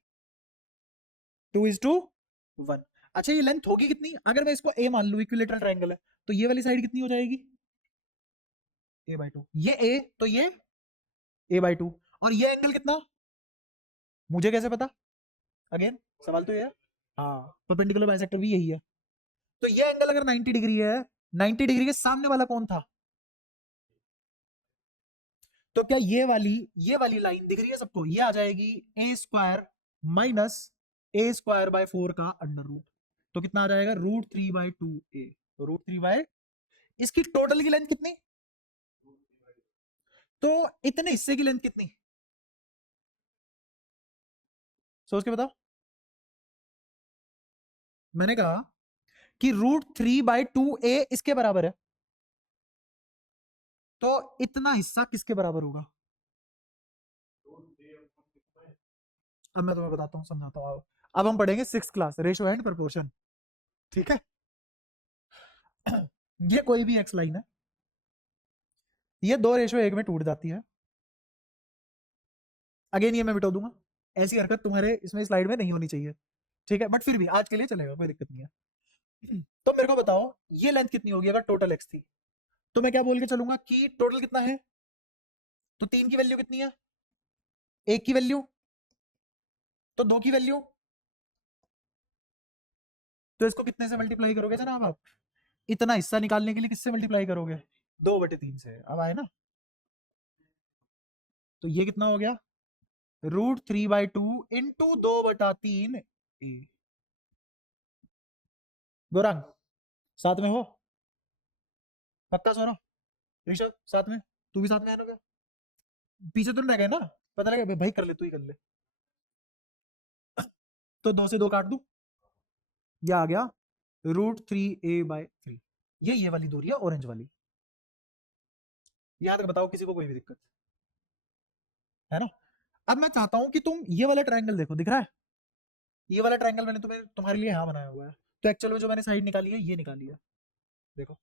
2:1। अच्छा ये लेंथ होगी कितनी, अगर मैं इसको a मान लूं, इक्विलेटरल ट्रायंगल है, तो ये वाली साइड कितनी हो जाएगी, a/2। ये a तो ये a/2 और ये एंगल कितना, मुझे कैसे पता, अगेन सवाल तो ये है। हाँ परपेंडिकुलर बाइसेक्टर भी यही है। तो ये एंगल अगर 90 डिग्री है, 90 डिग्री के सामने वाला कौन था, तो क्या ये वाली लाइन दिख रही है सबको, ये आ जाएगी a² माइनस a² by 4 का अंडर रूट। तो कितना आ जाएगा, √3/2a। √3 इसकी टोटल की लेंथ कितनी, तो इतने हिस्से की लेंथ कितनी, सोच के बताओ। मैंने कहा कि √3/2a इसके बराबर है, तो इतना हिस्सा किसके बराबर होगा। अब मैं तुम्हें बताता हूं, समझाता हूं। अब हम पढ़ेंगे 6th class, ratio and proportion, ठीक है। ये कोई भी एक्स लाइन है, ये 2:1 में टूट जाती है। अगेन ये मैं मिटा दूंगा, ऐसी हरकत तुम्हारे इसमें स्लाइड में नहीं होनी चाहिए, ठीक है, बट फिर भी आज के लिए चलेगा, कोई दिक्कत नहीं है। तो मेरे को बताओ ये लेंथ कितनी होगी अगर टोटल एक्स थी, तो मैं क्या बोल के चलूंगा कि टोटल कितना है, तो 3 की वैल्यू कितनी है, 1 की वैल्यू, तो 2 की वैल्यू, तो इसको कितने से मल्टीप्लाई करोगे जनाब आप, इतना हिस्सा निकालने के लिए किससे मल्टीप्लाई करोगे, 2/3 से। अब आए ना, तो ये कितना हो गया, √3/2 इंटू 2/3 ए। गौरांग साथ में हो, पक्का सोना, ऋषभ साथ में, तू भी साथ में है ना, क्या पीछे तो नहीं रह गए ना, पता लगा भाई कर ले, तू ही कर ले। तो 2 से 2 काट दूं, ये आ गया √3a/3। ये वाली दूरी है ऑरेंज वाली, याद बताओ किसी को कोई भी दिक्कत है ना। अब मैं चाहता हूं कि तुम ये वाला ट्रायंगल देखो, दिख रहा है, ये वाला ट्रायंगल मैंने तुम्हारे लिए यहाँ बनाया हुआ है। तो एक्चुअल में जो मैंने साइड निकाली है ये निकाली है, देखो।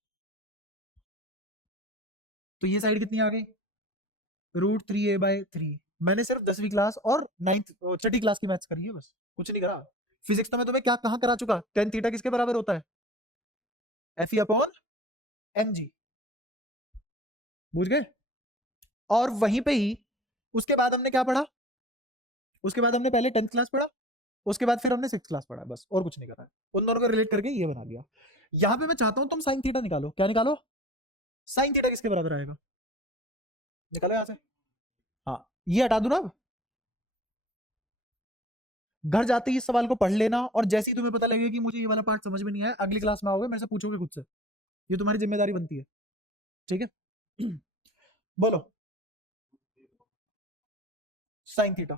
तो ये साइड कितनी आ गई, √3a/3। मैंने सिर्फ 10वीं क्लास और 9th 6ठी क्लास की मैथ्स करी है, बस कुछ नहीं करा। फिजिक्स तो मैं तुम्हें क्या कहाँ करा चुका, tan थीटा किसके बराबर होता है, Fe/mg, बुझ गए। और वहीं पे ही उसके बाद हमने क्या पढ़ा, उसके बाद हमने पहले 10th क्लास पढ़ा, उसके बाद फिर हमने 6th क्लास पढ़ा, बस और कुछ नहीं करा है। उन दोनों को रिलेट करके ये बना लिया। यहाँ पे मैं चाहता हूँ तुम साइन थीटा निकालो, क्या निकालो, साइन थीटा किसके बराबर आएगा, निकालो यहाँ से। हाँ ये हटा दू ना, अब घर जाते ही इस सवाल को पढ़ लेना, और जैसे ही तुम्हें पता लगेगा कि मुझे ये वाला पार्ट समझ में नहीं आया, अगली क्लास में आओगे मेरे से पूछोगे खुद से, ये तुम्हारी जिम्मेदारी बनती है, ठीक है। बोलो, साइन थीटा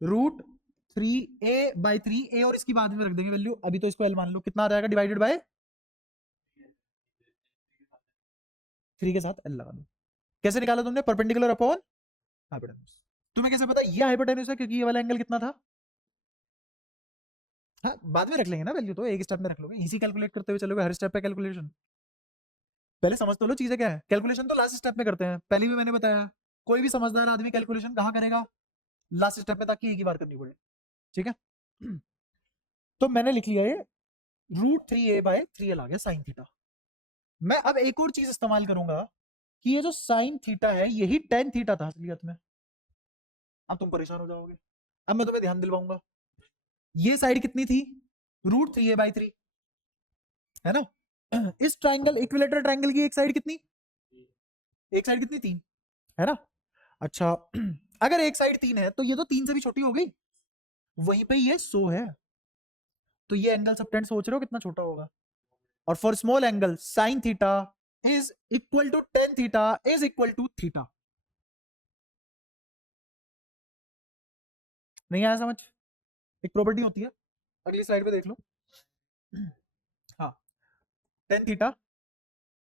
√3a/3, ए और इसकी बाद में रख देंगे वैल्यू, अभी तो इसको एल मान लो, कितना आ जाएगा डिवाइडेड बाय 3 के साथ एल लगा दो। कैसे निकाला तुमने, परपेंडिकुलर अपॉन हाइपोटेन्यूज। तुम्हें कैसे पता ये हाइपोटेन्यूज है, क्योंकि ये वाला एंगल कितना था, हाँ बाद में रख लेंगे ना वैल्यू, तो एक स्टेप में रख लोगे, इसी कैलकुलेट करते हुए चलोगे हर स्टेप पे कैलकुलेशन। पहले समझ तो लो चीजें क्या है। कैलकुलेशन तो लास्ट स्टेप में करते हैं, पहले भी मैंने बताया, कोई भी समझदार आदमी कैलकुलेशन कहाँ करेगा, लास्ट स्टेप में, ताकि एक ही बार करनी पड़े। ठीक है, तो मैंने लिख लिया ये √3a/3l आ गया साइन थीटा। मैं अब एक और चीज इस्तेमाल करूंगा कि ये जो साइन थीटा है यही टेन थीटा था असलियत में। अब तुम परेशान हो जाओगे, अब मैं तुम्हें ध्यान दिलवाऊंगा। ये साइड कितनी थी, √3a/3, है ना। इस ट्राइंगल, इक्विलेटरल ट्राइंगल की एक साइड कितनी, एक साइड कितनी, 3, है ना। अच्छा, अगर एक साइड 3 है तो ये तो 3 से भी छोटी हो गई, वहीं पे ये 100 है, तो ये एंगल सबटेंड सोच रहे हो कितना छोटा होगा। और for small angle sine theta is equal to tan theta is equal to theta. नहीं आया समझ, एक प्रॉपर्टी होती है, अगली स्लाइड पे देख लो। हाँ, टेन थीटा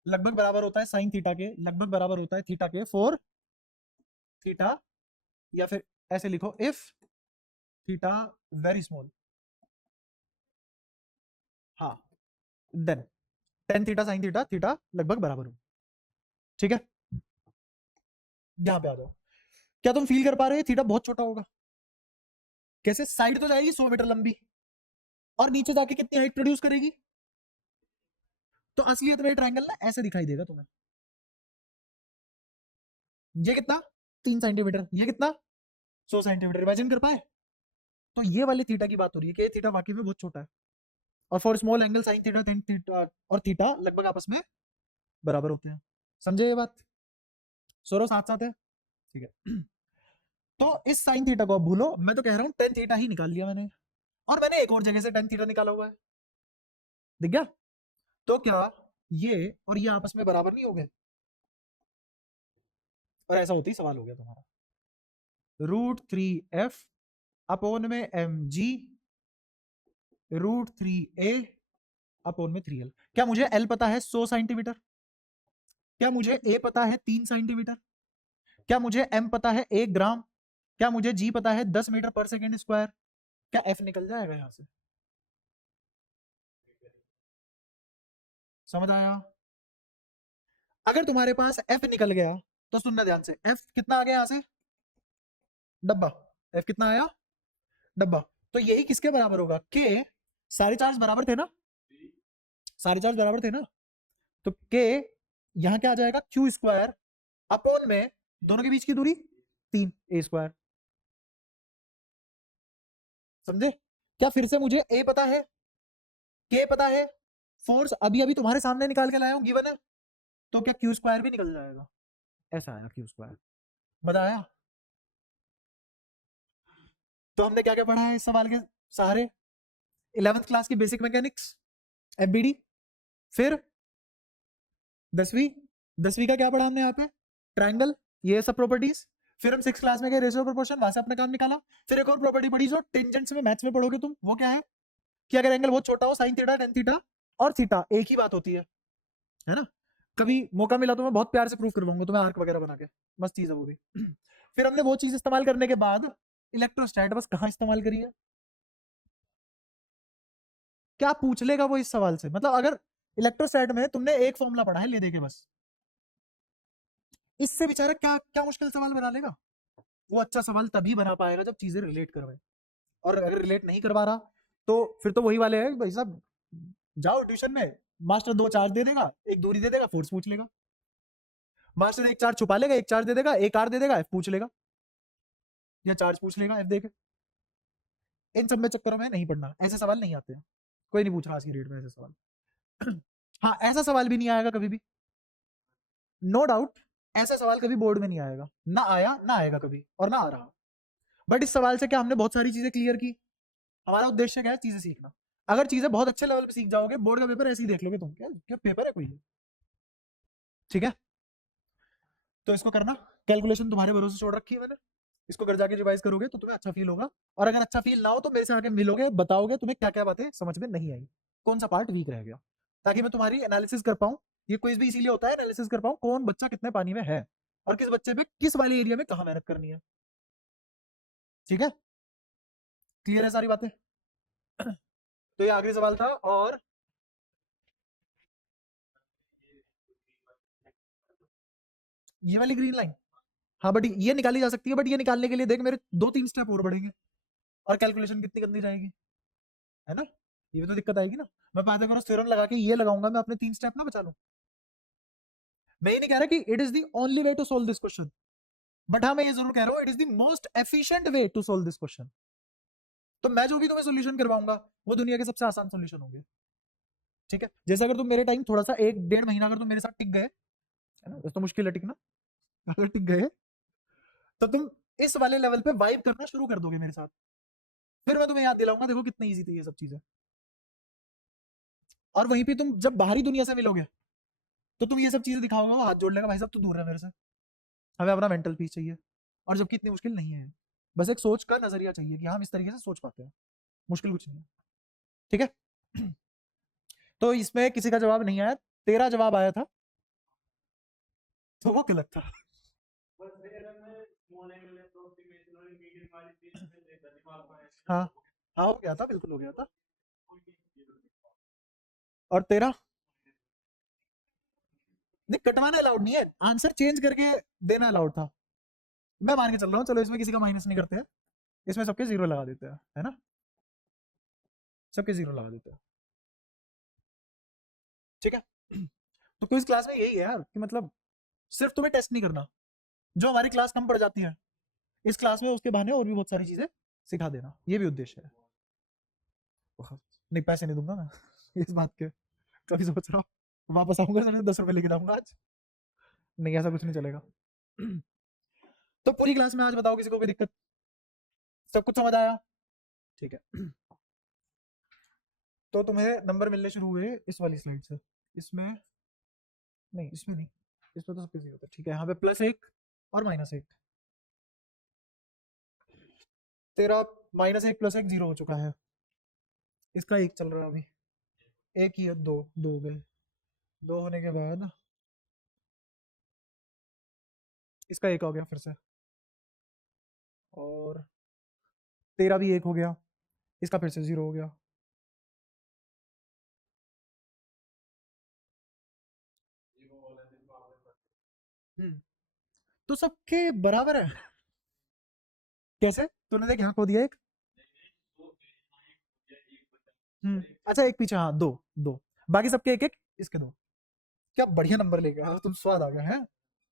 लगभग बराबर होता है साइन थीटा के, लगभग बराबर होता है थीटा के फॉर थीटा, या फिर ऐसे लिखो इफ थीटा वेरी स्मॉल। हाँ, then tan theta sine theta, theta लगभग बराबर हो। ठीक है, यहां पे आ जाओ। क्या तुम फील कर पा रहे हो थीटा बहुत छोटा होगा। कैसे, साइड तो जाएगी 100 मीटर लंबी, और नीचे जाके कितनी हाइट प्रोड्यूस करेगी, तो असलियत में ट्रायंगल ना ऐसे दिखाई देगा तुम्हें। ये कितना, 3 सेंटीमीटर, ये कितना, 100 सेंटीमीटर। इमेजिन कर पाए, तो ये वाली थीटा की बात हो रही है कि थीटा वाकई में बहुत छोटा है। और for small angle sine theta, theta और थीटा लगभग आपस में बराबर होते हैं। समझे ये बात, सोरो साथ साथ है। ठीक है, तो इस साइन थीटा को अब भूलो, मैं तो कह रहा हूं टेन थीटा ही निकाल लिया मैंने, और मैंने एक और जगह से टेन थीटा निकाला हुआ है, दिख गया। तो क्या ये और ये आपस में बराबर नहीं हो गए, और ऐसा होते ही सवाल हो गया तुम्हारा, √3f अपॉन में mg √3a अपॉन में 3l। क्या मुझे l पता है 100 सेंटीमीटर, क्या मुझे a पता है 3 सेंटीमीटर, क्या मुझे m पता है 1 ग्राम, क्या मुझे g पता है 10 मीटर पर सेकेंड स्क्वायर। क्या f निकल जाएगा यहां से, समझ आया। अगर तुम्हारे पास f निकल गया तो सुनना ध्यान से, f कितना आ गया यहां से, डब्बा, f कितना आया, डब्बा। तो यही किसके बराबर होगा, k, सारे चार्ज बराबर थे ना, सारे चार्ज बराबर थे ना, तो k यहां क्या आ जाएगा, क्यू स्क्वायर अपॉन में दोनों के बीच की दूरी 3a²। समझे, क्या फिर से मुझे a पता है, k पता है, फोर्स अभी अभी तुम्हारे सामने निकाल के लाया हूं, गिवन है, तो क्या क्यू स्क्वायर भी निकल जाएगा, ऐसा आया क्यू स्क्वायर। मजा आया। तो हमने क्या क्या पढ़ा है इस सवाल के सहारे, 11th क्लास की बेसिक मैकेनिक्स, एफबीडी, फिर 10वीं, 10वीं का क्या पढ़ा हमने यहाँ पे, ट्रायंगल, ये सब प्रॉपर्टीज। फिर हम 6 क्लास में गए रेशियो प्रोपोर्शन, वहां से अपना काम निकाला। फिर एक और प्रॉपर्टी पढ़ी जो टेंजेंट्स में मैथ्स में पढ़ोगे तुम, वो क्या है कि अगर एंगल बहुत छोटा हो, साइन थीटा, टेन थीटा और थीटा एक ही बात होती है ना। कभी मौका मिला तो मैं बहुत प्यार से प्रूफ करवाऊंगा तुम्हें आर्क वगैरह बना के, मस्त चीज है वो भी। फिर हमने वो चीज इस्तेमाल करने के बाद इलेक्ट्रोस्टैट बस कहाँ इस्तेमाल करी है, क्या पूछ लेगा वो इस सवाल से। मतलब अगर इलेक्ट्रोस्टैट में तुमने एक फॉर्मूला पढ़ा है ले देके बस, इससे बेचारा क्या क्या मुश्किल सवाल बना लेगा। वो अच्छा सवाल तभी बना पाएगा जब चीजें रिलेट करवाए, और अगर रिलेट नहीं करवा रहा तो फिर तो वही वाले है भाई साहब, जाओ ट्यूशन में, मास्टर 2 चार्ज दे देगा, एक दूरी दे देगा, फोर्स पूछ लेगा। मास्टर एक चार्ज छुपा लेगा, एक चार्ज दे देगा, एक आर दे देगा, एफ पूछ लेगा, या चार्ज पूछ लेगा, एफ देके। इन सब में चक्करों में नहीं पढ़ना, ऐसे सवाल नहीं आते हैं, कोई नहीं पूछ रहा आज की डेट में ऐसे सवाल। हाँ, ऐसा सवाल भी नहीं आएगा कभी भी, नो डाउट, ऐसा सवाल कभी बोर्ड में नहीं आएगा, ना आया, ना आएगा कभी, और ना आ रहा। बट इस सवाल से क्या हमने बहुत सारी चीजें क्लियर की। हमारा उद्देश्य क्या है, चीजें सीखना। अगर चीजें बहुत अच्छे लेवल पे सीख जाओगे, बोर्ड का पेपर ऐसे ही देख लोगे तुम, क्या क्या पेपर है कोई। ठीक है, तो इसको करना, कैलकुलेशन तुम्हारे भरोसे छोड़ रखी है मैंने, इसको घर जाके रिवाइज करोगे तो तुम्हें अच्छा फील होगा। और अगर अच्छा फील ना हो तो मेरे से आके मिलोगे, बताओगे तुम्हें क्या क्या बातें समझ में नहीं आई, कौन सा पार्ट वीक रह गया, ताकि मैं तुम्हारी एनालिसिस कर पाऊं। ये क्विज भी इसीलिए होता है, एनालिसिस कर पाऊं कौन बच्चा कितने पानी में है, और किस बच्चे पे किस वाले एरिया में कहां मेहनत करनी है। ठीक है, क्लियर है सारी बातें। तो ये आखिरी सवाल था, और ये वाली ग्रीन लाइन, हाँ बट ये निकाली जा सकती है, बट ये निकालने के लिए देख मेरे 2-3 स्टेप और बढ़ेंगे और कैलकुलेशन कितनी गंदी जाएगी, है ना? ये भी तो दिक्कत आएगी ना। मैं पाइथागोरस थ्योरम लगा के ये लगाऊंगा, मैं अपने 3 स्टेप ना बचा लूं। मैं ये नहीं कह रहा कि it is the only way to solve this question, but हाँ मैं ये जरूर कह रहा हूँ it is the most efficient way to solve this question. तो मैं जो भी तुम्हें सोल्यूशन करवाऊंगा वो दुनिया के सबसे आसान सोल्यूशन होंगे, ठीक है? जैसे अगर तुम मेरे टाइम थोड़ा सा 1-1.5 महीना अगर तुम मेरे साथ टिक गए, है ना, तो मुश्किल है टिकना, अगर टिक गए तो तुम इस वाले लेवल पे वाइब करना शुरू कर दोगे मेरे साथ। फिर मैं तुम्हें याद दिलाऊंगा देखो कितनी इजी थी ये सब चीजें। और वहीं पे तुम जब बाहरी दुनिया से मिलोगे तो तुम ये सब चीजें दिखाओगे, वो हाथ जोड़ लेगा, भाई साहब तू दूर है मेरे से, हमें अपना मेंटल पीस चाहिए। और जबकि इतनी मुश्किल नहीं है, बस एक सोच का नजरिया चाहिए कि हम इस तरीके से सोच पाते हैं, मुश्किल कुछ नहीं है, ठीक है? तो इसमें किसी का जवाब नहीं आया, तेरा जवाब आया था तो वो गलत था। हाँ हाँ हो गया था, बिल्कुल हो गया था। और तेरा नहीं, कटवाना अलाउड नहीं है, आंसर चेंज करके देना अलाउड था। मैं मान के चल रहा हूँ, चलो इसमें किसी का माइनस नहीं करते हैं, इसमें सबके जीरो लगा देते हैं, है ना? सबके जीरो लगा देते हैं, ठीक है? तो क्विज क्लास में यही है यार कि मतलब सिर्फ तुम्हें टेस्ट नहीं करना, जो हमारी क्लास कम पड़ जाती है इस क्लास में उसके बहाने और भी बहुत सारी चीजें सिखा देना, ये भी उद्देश्य है। नहीं पैसे नहीं दूंगा मैं इस बात के, कभी सोच रहा हूँ वापस आऊंगा तो 10 रुपए लेके जाऊंगा आज, नहीं ऐसा कुछ नहीं चलेगा। तो पूरी क्लास में आज बताओ किसी को कोई दिक्कत, सब कुछ समझ आया? ठीक है। तो तुम्हें नंबर मिलने शुरू हुए इस वाली स्लाइड से, इसमें नहीं, इसमें नहीं, इसमें तो सब कुछ होता है, ठीक है? यहाँ पे +1 और -1, तेरा -1 +1 0 हो चुका है, इसका 1 चल रहा है अभी, एक ही है, दो दो गए, दो होने के बाद इसका 1 हो गया फिर से, और तेरा भी 1 हो गया, इसका फिर से 0 हो गया। तो सबके बराबर है, कैसे? तूने देख यहाँ खो दिया एक, अच्छा एक पीछे, हाँ दो दो, बाकी सबके एक एक, इसके दो। क्या बढ़िया नंबर लेके आया तुम, स्वाद आ गया है।